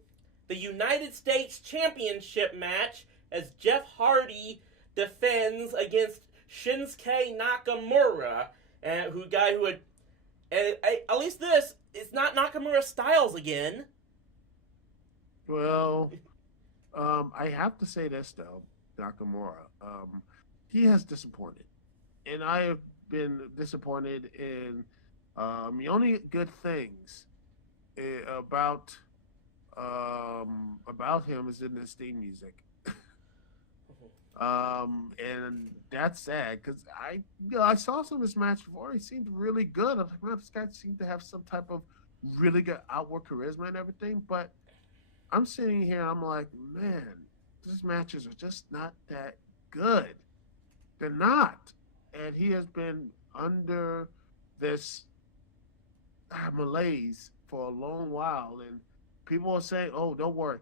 the United States Championship match as Jeff Hardy defends against Shinsuke Nakamura, and who had, and at least this, it's not Nakamura Styles again. Well, I have to say this though, Nakamura. He has disappointed, and I have been disappointed in the only good things about him is in his theme music. And that's sad because I saw some of his match before. He seemed really good. I was like, man, this guy seemed to have some type of really good outward charisma and everything. But I'm sitting here, I'm like, man, these matches are just not that good. They're not, and he has been under this malaise for a long while, and people are saying, "Oh, don't worry."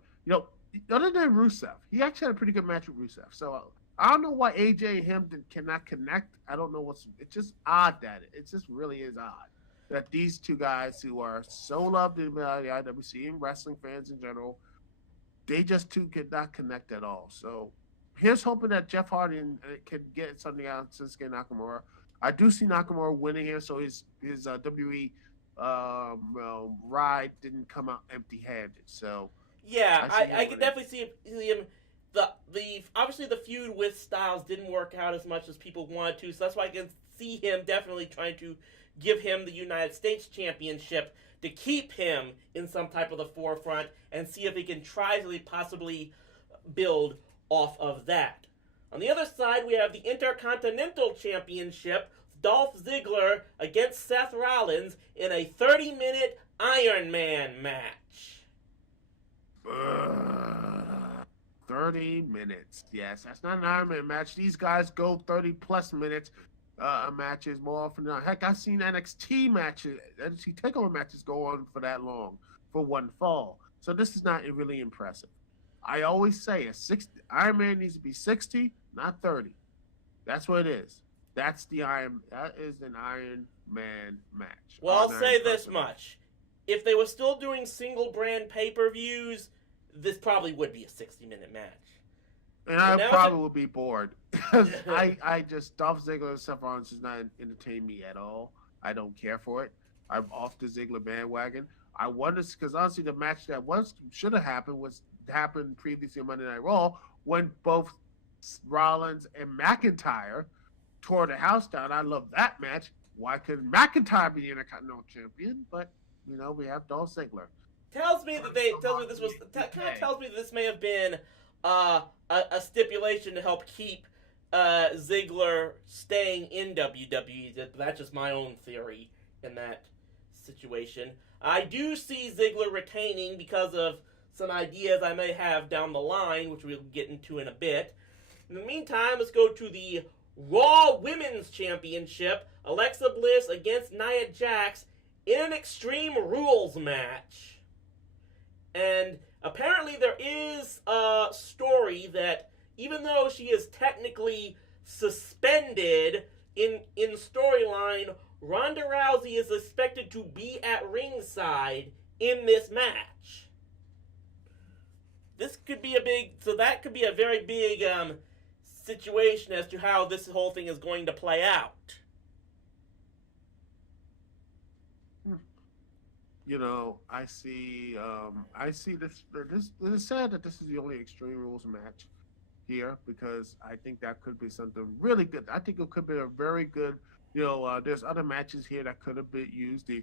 Other than Rusev, he actually had a pretty good match with Rusev. So I don't know why AJ and him cannot connect. I don't know it's just odd that it just really is odd that these two guys who are so loved in the IWC and wrestling fans in general, they just two could not connect at all. So here's hoping that Jeff Hardy can get something out of Shinsuke Nakamura. I do see Nakamura winning here, so his WWE ride didn't come out empty-handed. So yeah, I could definitely see him. The obviously the feud with Styles didn't work out as much as people wanted to, so that's why I can see him definitely trying to give him the United States Championship to keep him in some type of the forefront and see if he can try to possibly build off of that. On the other side, we have the Intercontinental Championship, Dolph Ziggler against Seth Rollins in a 30-minute Iron Man match. 30 minutes. Yes, that's not an Iron Man match. These guys go 30-plus minutes matches more often than not. Heck, I've seen NXT matches, NXT TakeOver matches go on for that long for one fall. So this is not really impressive. I always say Iron Man needs to be 60, not 30. That's what it is. That is an Iron Man match. Well, I'll say this much. If they were still doing single brand pay-per-views, this probably would be a 60-minute match. And I probably would be bored. Dolph Ziggler and Seth Rollins does not entertain me at all. I don't care for it. I'm off the Ziggler bandwagon. I wonder, because honestly, the match that should have happened previously on Monday Night Raw when both Rollins and McIntyre tore the house down. I love that match. Why couldn't McIntyre be the Intercontinental Champion? But we have Dolph Ziggler. Tells me that this may have been a stipulation to help keep Ziggler staying in WWE. That's just my own theory in that situation. I do see Ziggler retaining because of some ideas I may have down the line, which we'll get into in a bit. In the meantime, let's go to the Raw Women's Championship. Alexa Bliss against Nia Jax in an Extreme Rules match. And apparently there is a story that even though she is technically suspended in storyline, Ronda Rousey is expected to be at ringside in this match. That could be a very big situation as to how this whole thing is going to play out. I see this. It is sad that this is the only Extreme Rules match here because I think that could be something really good. I think it could be a very good. There's other matches here that could have been used the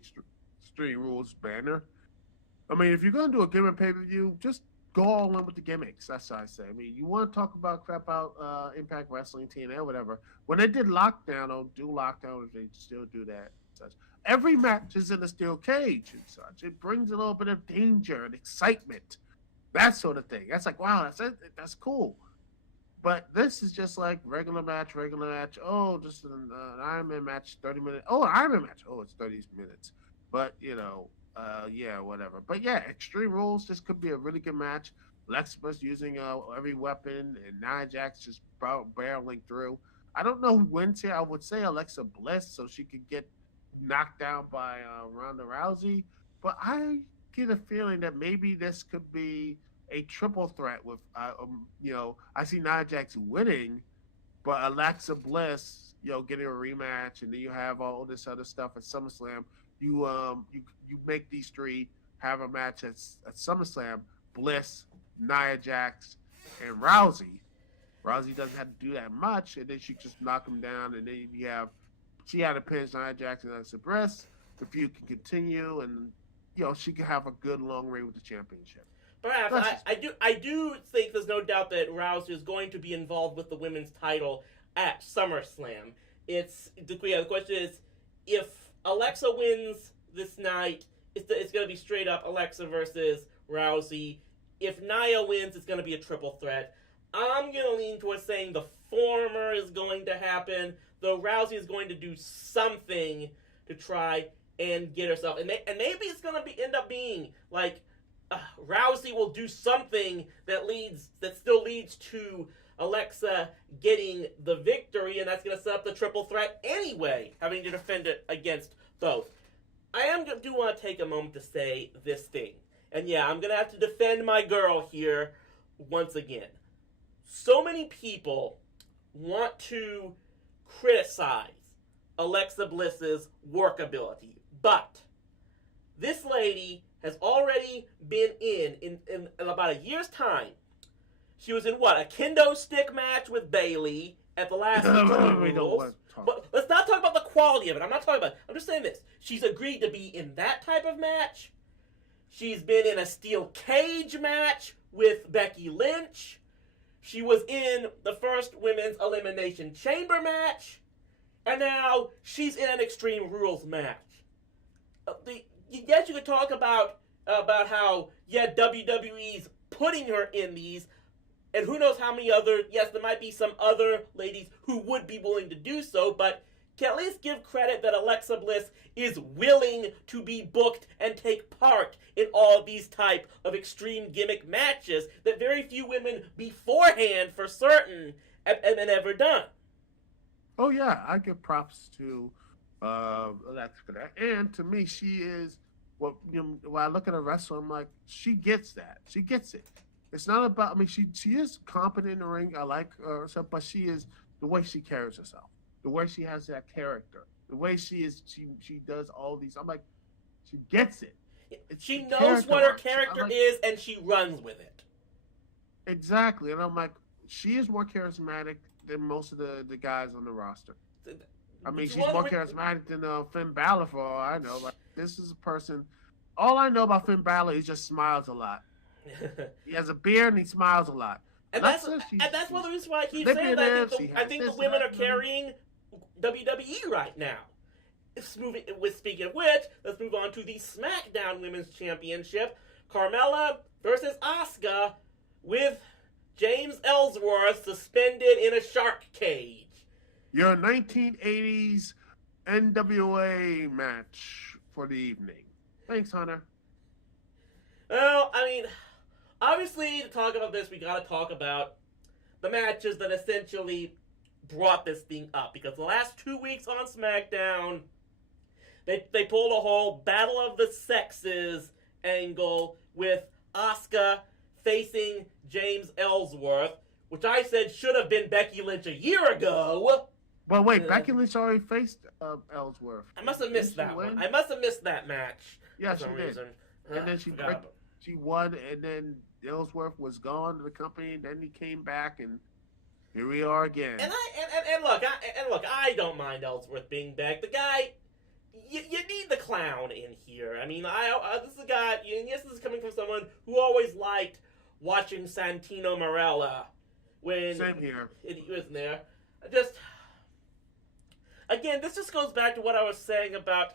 Extreme Rules banner. I mean, if you're gonna do a gimmick pay-per-view, just go all in with the gimmicks. That's what I say. I mean, you want to talk about crap out Impact Wrestling, TNA, whatever. When they did Lockdown, Lockdown, they still do that. Such. Every match is in a steel cage and such. It brings a little bit of danger and excitement, that sort of thing. That's like, wow, that's cool. But this is just like regular match. Oh, just an Iron Man match, 30 minutes. Oh, an Iron Man match. Oh, it's 30 minutes. But, yeah, whatever. But, yeah, Extreme Rules, this could be a really good match. Alexa Bliss using every weapon, and Nia Jax just barreling through. I don't know who wins here. I would say Alexa Bliss so she could get knocked down by Ronda Rousey. But I get a feeling that maybe this could be a triple threat with, I see Nia Jax winning, but Alexa Bliss, getting a rematch, and then you have all this other stuff at SummerSlam. You make these three have a match at SummerSlam. Bliss, Nia Jax, and Rousey. Rousey doesn't have to do that much, and then she just knock him down, and then she had to pinch Nia Jax and Alexa Bliss. The feud can continue, and she can have a good long reign with the championship. Perhaps. I do think there's no doubt that Rousey is going to be involved with the women's title at SummerSlam. The question is, if Alexa wins this night, it's going to be straight up Alexa versus Rousey. If Nia wins, it's going to be a triple threat. I'm going to lean towards saying the former is going to happen, though Rousey is going to do something to try and get herself. And maybe it's going to end up being like Rousey will do something that still leads to Alexa getting the victory, and that's going to set up the triple threat anyway, having to defend it against both. Do want to take a moment to say this thing. And yeah, I'm going to have to defend my girl here once again. So many people want to criticize Alexa Bliss's workability, but this lady has already been in about a year's time. She was in a kendo stick match with Bayley at the last Extreme Rules. But let's not talk about the quality of it. I'm just saying this. She's agreed to be in that type of match. She's been in a steel cage match with Becky Lynch. She was in the first Women's Elimination Chamber match. And now she's in an Extreme Rules match. Yes, you could talk about how, WWE's putting her in these, and who knows how many other, yes, there might be some other ladies who would be willing to do so, but can at least give credit that Alexa Bliss is willing to be booked and take part in all these type of extreme gimmick matches that very few women beforehand, for certain, have ever done. Oh, yeah, I give props to Alexa for that. And to me, she is, when I look at her wrestler, I'm like, she gets that. She gets it. It's not about, she is competent in the ring. I like her, but she is, the way she carries herself, the way she has that character, the way she does all these, I'm like, she gets it. She knows what her character is, and she runs with it. Exactly. And I'm like, she is more charismatic than most of the guys on the roster. She's more charismatic than Finn Balor, for all I know. Like, this is a person, all I know about Finn Balor, he just smiles a lot. He has a beard and he smiles a lot. And that's one of the reasons why I keep saying that I think the women are carrying WWE right now. Speaking of which, let's move on to the SmackDown Women's Championship. Carmella versus Asuka with James Ellsworth suspended in a shark cage. Your 1980s NWA match for the evening. Thanks, Hunter. Well, obviously, to talk about this, we got to talk about the matches that essentially brought this thing up. Because the last 2 weeks on SmackDown, they pulled a whole Battle of the Sexes angle with Asuka facing James Ellsworth, which I said should have been Becky Lynch a year ago. Well, wait, Becky Lynch already faced Ellsworth. I must have missed that one. I must have missed that match. Yeah, she did. And then she won, and then Ellsworth was gone to the company, and then he came back, and here we are again. And look, I don't mind Ellsworth being back. The guy, you need the clown in here. This is a guy, and yes, this is coming from someone who always liked watching Santino Marella when Same here. He was there. Again, this just goes back to what I was saying about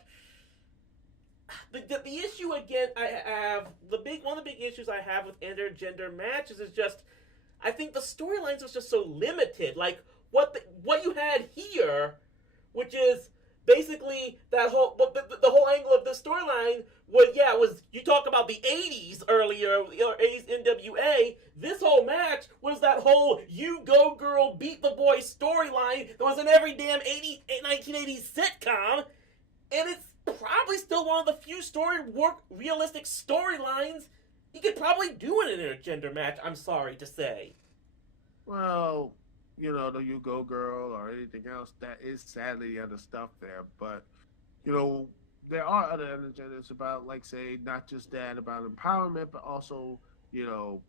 the issue again. One of the big issues I have with intergender matches is just, I think the storylines are just so limited. Like what you had here, which is basically that whole the whole angle of the storyline was you talk about the 80s earlier, 80s NWA. This whole match was that whole you go girl beat the boy storyline that was in every damn 1980s sitcom, and it's probably still one of the few realistic storylines you could probably do in an intergender match, I'm sorry to say. Well, the You Go Girl or anything else, that is sadly the other stuff there. But, there are other intergenders about, like, say, not just that, about empowerment, but also, you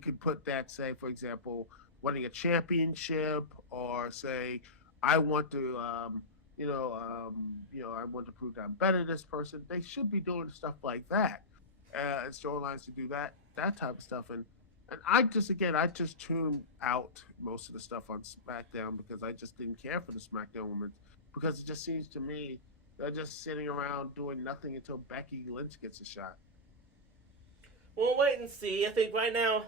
could put that, say, for example, winning a championship, or say, I want to, I want to prove that I'm better than this person. They should be doing stuff like that, and storylines to do that type of stuff. And I just tuned out most of the stuff on SmackDown because I just didn't care for the SmackDown women, because it just seems to me they're just sitting around doing nothing until Becky Lynch gets a shot. We'll wait and see. I think right now,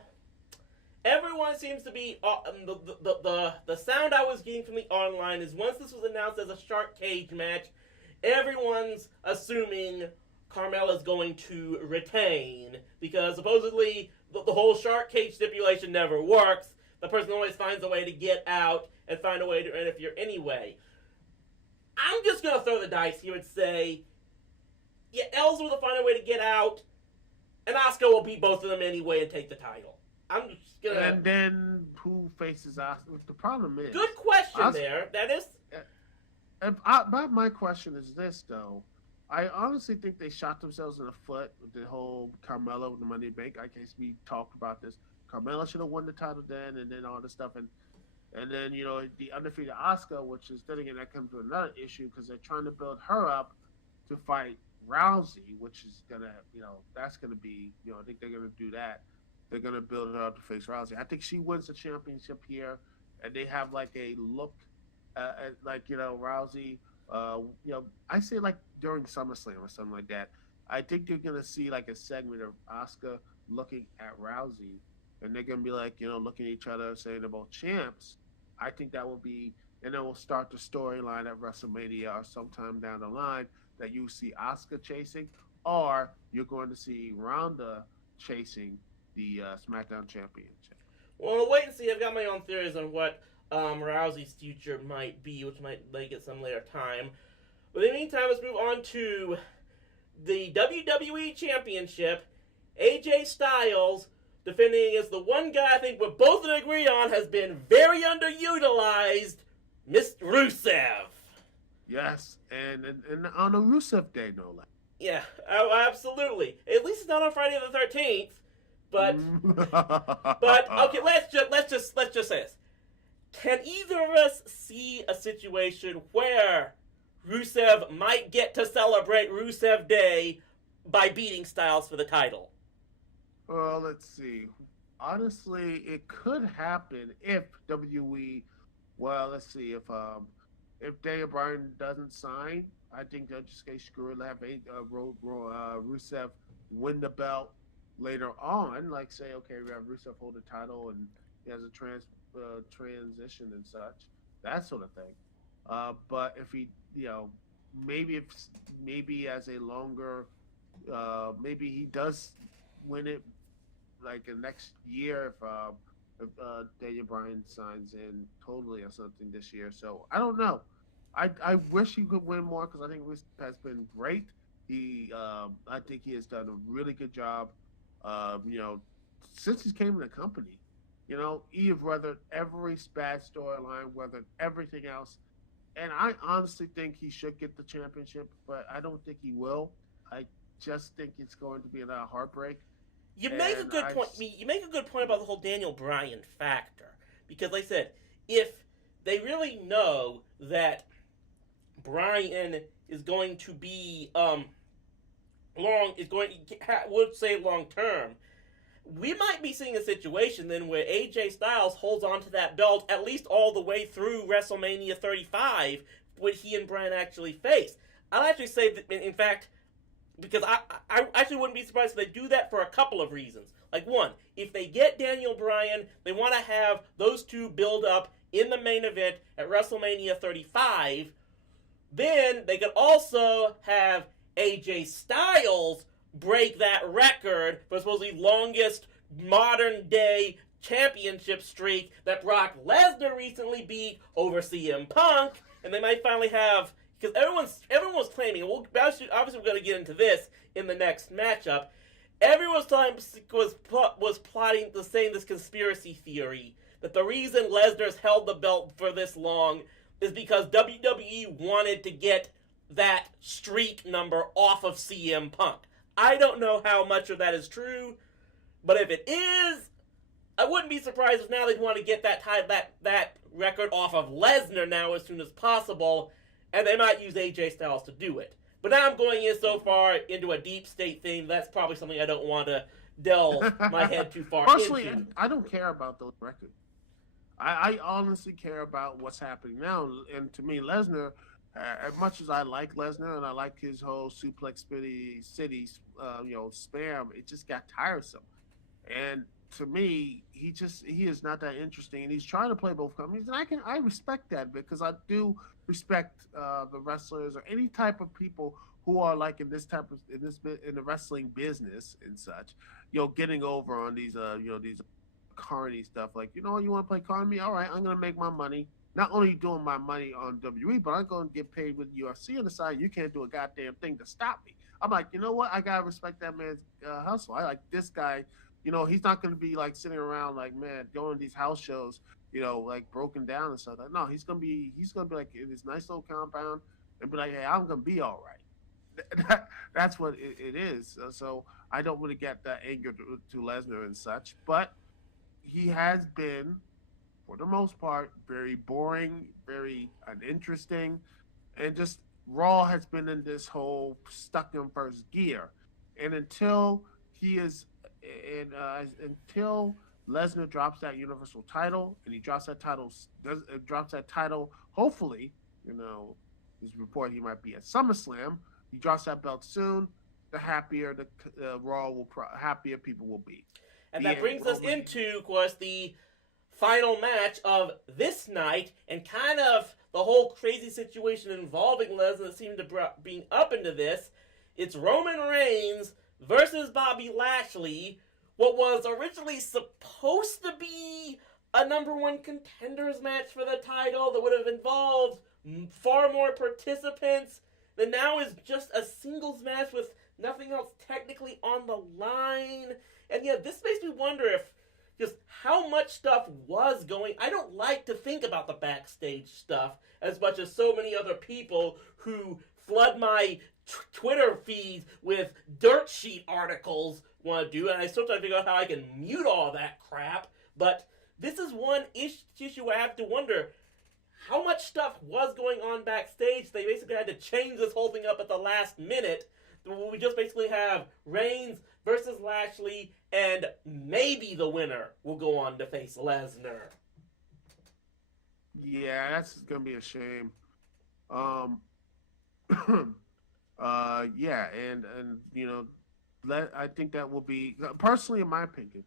everyone seems to be the sound I was getting from the online is once this was announced as a shark cage match, everyone's assuming Carmella's going to retain because supposedly the whole shark cage stipulation never works. The person always finds a way to get out and find a way to interfere anyway. I'm just gonna throw the dice here and say, yeah, Ellsworth will find a way to get out, and Asuka will beat both of them anyway and take the title. I'm just gonna. And then who faces Asuka? The problem is. Good question there. That is. But my question is this though. I honestly think they shot themselves in the foot with the whole Carmella with the Money in the Bank. I guess we talked about this. Carmella should have won the title then, and then all this stuff, and then the undefeated Asuka, which is then again that comes to another issue because they're trying to build her up to fight Rousey, which is gonna that's gonna be I think they're gonna do that. They're gonna build her up to face Rousey. I think she wins the championship here, and they have like a look at like Rousey. I say like during SummerSlam or something like that. I think they're gonna see like a segment of Asuka looking at Rousey, and they're gonna be like looking at each other saying about champs. I think that will be, and then we'll start the storyline at WrestleMania or sometime down the line that you see Asuka chasing, or you're going to see Ronda chasing the SmackDown Championship. Well, we'll wait and see. I've got my own theories on what Rousey's future might be, which might make it some later time. But in the meantime, let's move on to the WWE Championship. AJ Styles defending against the one guy I think we're both going to agree on has been very underutilized, Mr. Rusev. Yes, and on a Rusev Day, no less. Yeah, absolutely. At least it's not on Friday the 13th. But okay, let's just say this. Can either of us see a situation where Rusev might get to celebrate Rusev Day by beating Styles for the title? Well, let's see. Honestly, it could happen if WWE. Well, let's see if Daniel Bryan doesn't sign. I think they'll just get screwed. Have Rusev win the belt later on. Like say, okay, we have Rusev hold the title and he has a transition and such, that sort of thing. But if he, maybe as a longer, maybe he does win it like the next year if Daniel Bryan signs in totally or something this year. So I don't know. I wish he could win more because I think Rusev has been great. I think he has done a really good job. Since he came in the company, he have weathered every bad storyline, weathered everything else, and I honestly think he should get the championship, but I don't think he will. I just think it's going to be another heartbreak. You make a good point. You make a good point about the whole Daniel Bryan factor, because, like I said, if they really know that Bryan is going to be long term, we might be seeing a situation then where AJ Styles holds on to that belt at least all the way through WrestleMania 35 when he and Bryan actually face. I'll actually say that, in fact, because I actually wouldn't be surprised if they do that for a couple of reasons. Like, one, if they get Daniel Bryan, they want to have those two build up in the main event at WrestleMania 35. Then they could also have AJ Styles break that record for supposedly longest modern day championship streak that Brock Lesnar recently beat over CM Punk, and they might finally have because everyone was claiming, and obviously we're going to get into this in the next matchup. Everyone's time was plotting the same this conspiracy theory that the reason Lesnar's held the belt for this long is because WWE wanted to get that streak number off of CM Punk. I don't know how much of that is true, but if it is, I wouldn't be surprised if now they want to get that record off of Lesnar now as soon as possible, and they might use AJ Styles to do it. But now I'm going in so far into a deep state theme, that's probably something I don't want to delve my head too far Personally, into. I don't care about those records. I honestly care about what's happening now. And to me, Lesnar, as much as I like Lesnar and I like his whole Suplex City, spam, it just got tiresome. And to me, he is not that interesting, and he's trying to play both companies, and I respect that because I do respect the wrestlers or any type of people who are like in the wrestling business and such, getting over on these these carny stuff. Like, you want to play carny? All right, I'm gonna make my money. Not only doing my money on WWE, but I'm going to get paid with UFC on the side. You can't do a goddamn thing to stop me. I'm like, you know what? I gotta respect that man's hustle. I like this guy. He's not going to be like sitting around like, man, going to these house shows, like broken down and stuff. No, he's going to be like in this nice little compound and be like, hey, I'm going to be all right. That's what it is. So I don't really get that anger to Lesnar and such, but he has been, for the most part, very boring, very uninteresting, and just Raw has been in this whole stuck in first gear. And until Lesnar drops that Universal title, and he drops that title. Hopefully, there's a report he might be at SummerSlam. He drops that belt soon. The happier happier people will be. And that brings us into, of course, the final match of this night, and kind of the whole crazy situation involving Lesnar that seemed to being up into this. It's Roman Reigns versus Bobby Lashley, what was originally supposed to be a number one contenders match for the title that would have involved far more participants, that now is just a singles match with nothing else technically on the line. And yeah, this makes me wonder if just how much stuff was going. I don't like to think about the backstage stuff as much as so many other people who flood my Twitter feeds with dirt sheet articles want to do, and I still try to figure out how I can mute all that crap. But this is one issue I have to wonder how much stuff was going on backstage. They basically had to change this whole thing up at the last minute. We just basically have Reigns versus Lashley, and maybe the winner will go on to face Lesnar. Yeah, that's gonna be a shame. Yeah, and I think that will be, personally, in my opinion,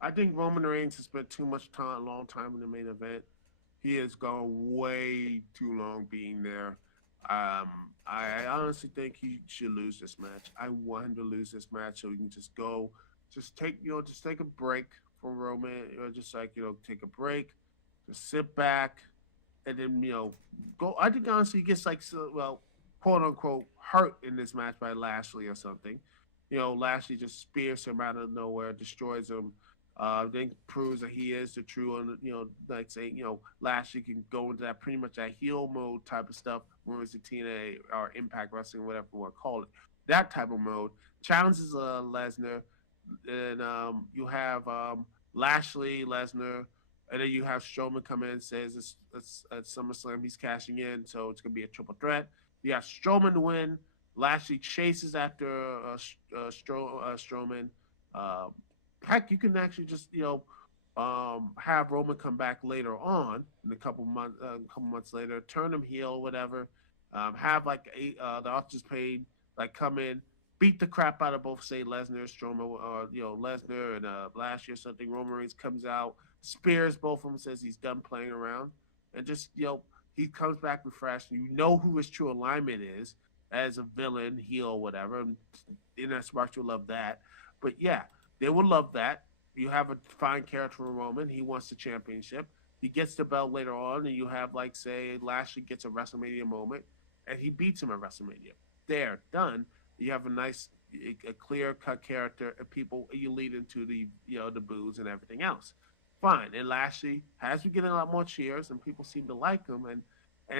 I think Roman Reigns has spent too much time, long time in the main event. He has gone way too long being there. I honestly think he should lose this match. I want him to lose this match so he can just take a break from Roman, take a break, just sit back, and then go. I think honestly he gets quote unquote hurt in this match by Lashley or something. Lashley just spears him out of nowhere, destroys him. Then proves that he is the true, Lashley can go into that pretty much that heel mode type of stuff, whether it's TNA or Impact Wrestling, whatever you want to call it. That type of mode challenges Lesnar, and you have Lashley, Lesnar, and then you have Strowman come in and says it's at SummerSlam he's cashing in, so it's gonna be a triple threat. You have Strowman to win. Lashley chases after Strowman. Heck, you can actually just have Roman come back later on in a couple months later, turn him heel, whatever. Have the Authors Paid come in, beat the crap out of both, say Lesnar, Strowman, or Lesnar and Lashley or something. Roman Reigns comes out, spears both of them, says he's done playing around, and just he comes back refreshed. You know who his true alignment is as a villain, heel, whatever. And Internet Sparks will love that. But yeah, they will love that. You have a fine character for Roman. He wants the championship. He gets the belt later on, and you have, say, Lashley gets a WrestleMania moment. and he beats him at WrestleMania. There, done. You have a clear-cut character, and people you lead into the the boos and everything else. Fine. And Lashley has been getting a lot more cheers, and people seem to like him. And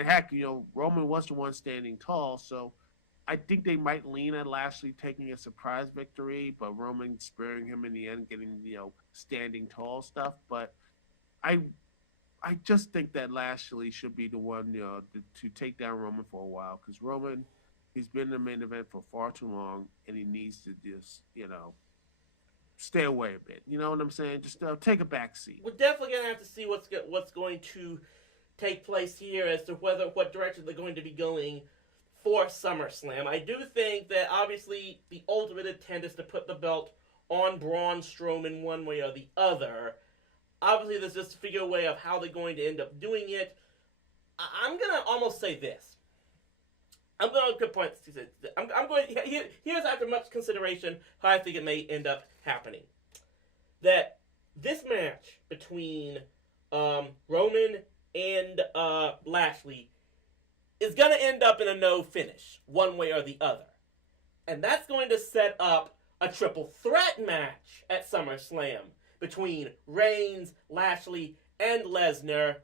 heck, Roman was the one standing tall, so I think they might lean at Lashley taking a surprise victory, but Roman sparing him in the end, getting standing tall stuff. But I just think that Lashley should be the one to take down Roman for a while, because Roman, he's been in the main event for far too long, and he needs to just stay away a bit. You know what I'm saying? Just take a back seat. We're definitely gonna have to see what's going to take place here as to what direction they're going to be going for SummerSlam. I do think that obviously the ultimate intent is to put the belt on Braun Strowman one way or the other. Obviously, there's just to figure a way of how they're going to end up doing it. I'm gonna almost say this. I'm going to good point. I'm going. Here's after much consideration how I think it may end up happening. That this match between Roman and Lashley is going to end up in a no finish, one way or the other. And that's going to set up a triple threat match at SummerSlam between Reigns, Lashley, and Lesnar,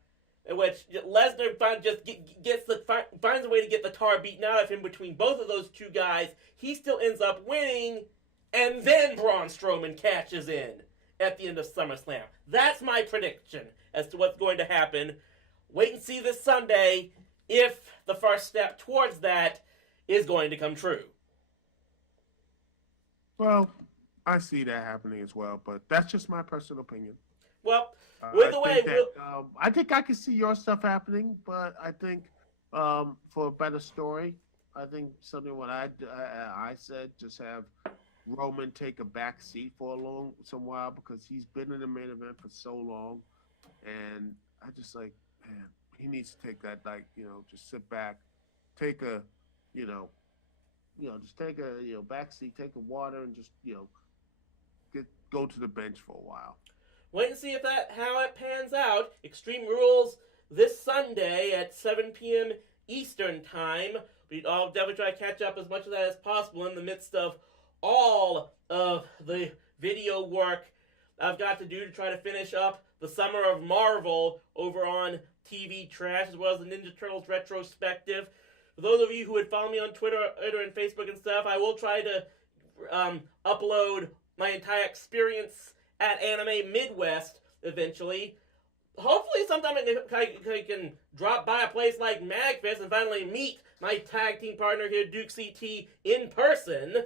in which Lesnar finds a way to get the tar beaten out of him between both of those two guys. He still ends up winning, and then Braun Strowman cashes in at the end of SummerSlam. That's my prediction as to what's going to happen. Wait and see this Sunday if the first step towards that is going to come true. Well, I see that happening as well, but that's just my personal opinion. Well, either way, I think I can see your stuff happening, but I think for a better story, I think something what I said, just have Roman take a back seat for some while, because he's been in the main event for so long, and I just man, he needs to take that, just sit back, take a, just take a back seat, take a water, and just go to the bench for a while. Wait and see how it pans out. Extreme Rules this Sunday at 7 p.m. Eastern Time. I'll definitely try to catch up as much of that as possible in the midst of all of the video work I've got to do to try to finish up the Summer of Marvel over on TV Trash, as well as the Ninja Turtles retrospective. For those of you who would follow me on Twitter and Facebook and stuff, I will try to upload my entire experience at Anime Midwest eventually. Hopefully sometime I can drop by a place like MagFest and finally meet my tag team partner here, Duke CT, in person.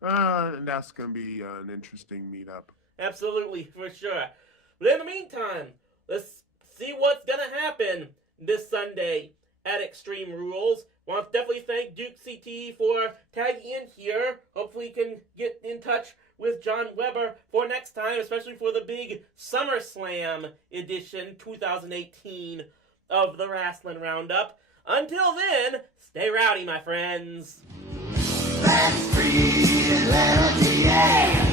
And that's going to be an interesting meetup. Absolutely, for sure. But in the meantime, let's see what's going to happen this Sunday at Extreme Rules. Want to definitely thank Duke CT for tagging in here. Hopefully you can get in touch with John Weber for next time, especially for the big SummerSlam edition 2018 of the Rasslin Roundup. Until then, stay rowdy, my friends. Let's free, yeah!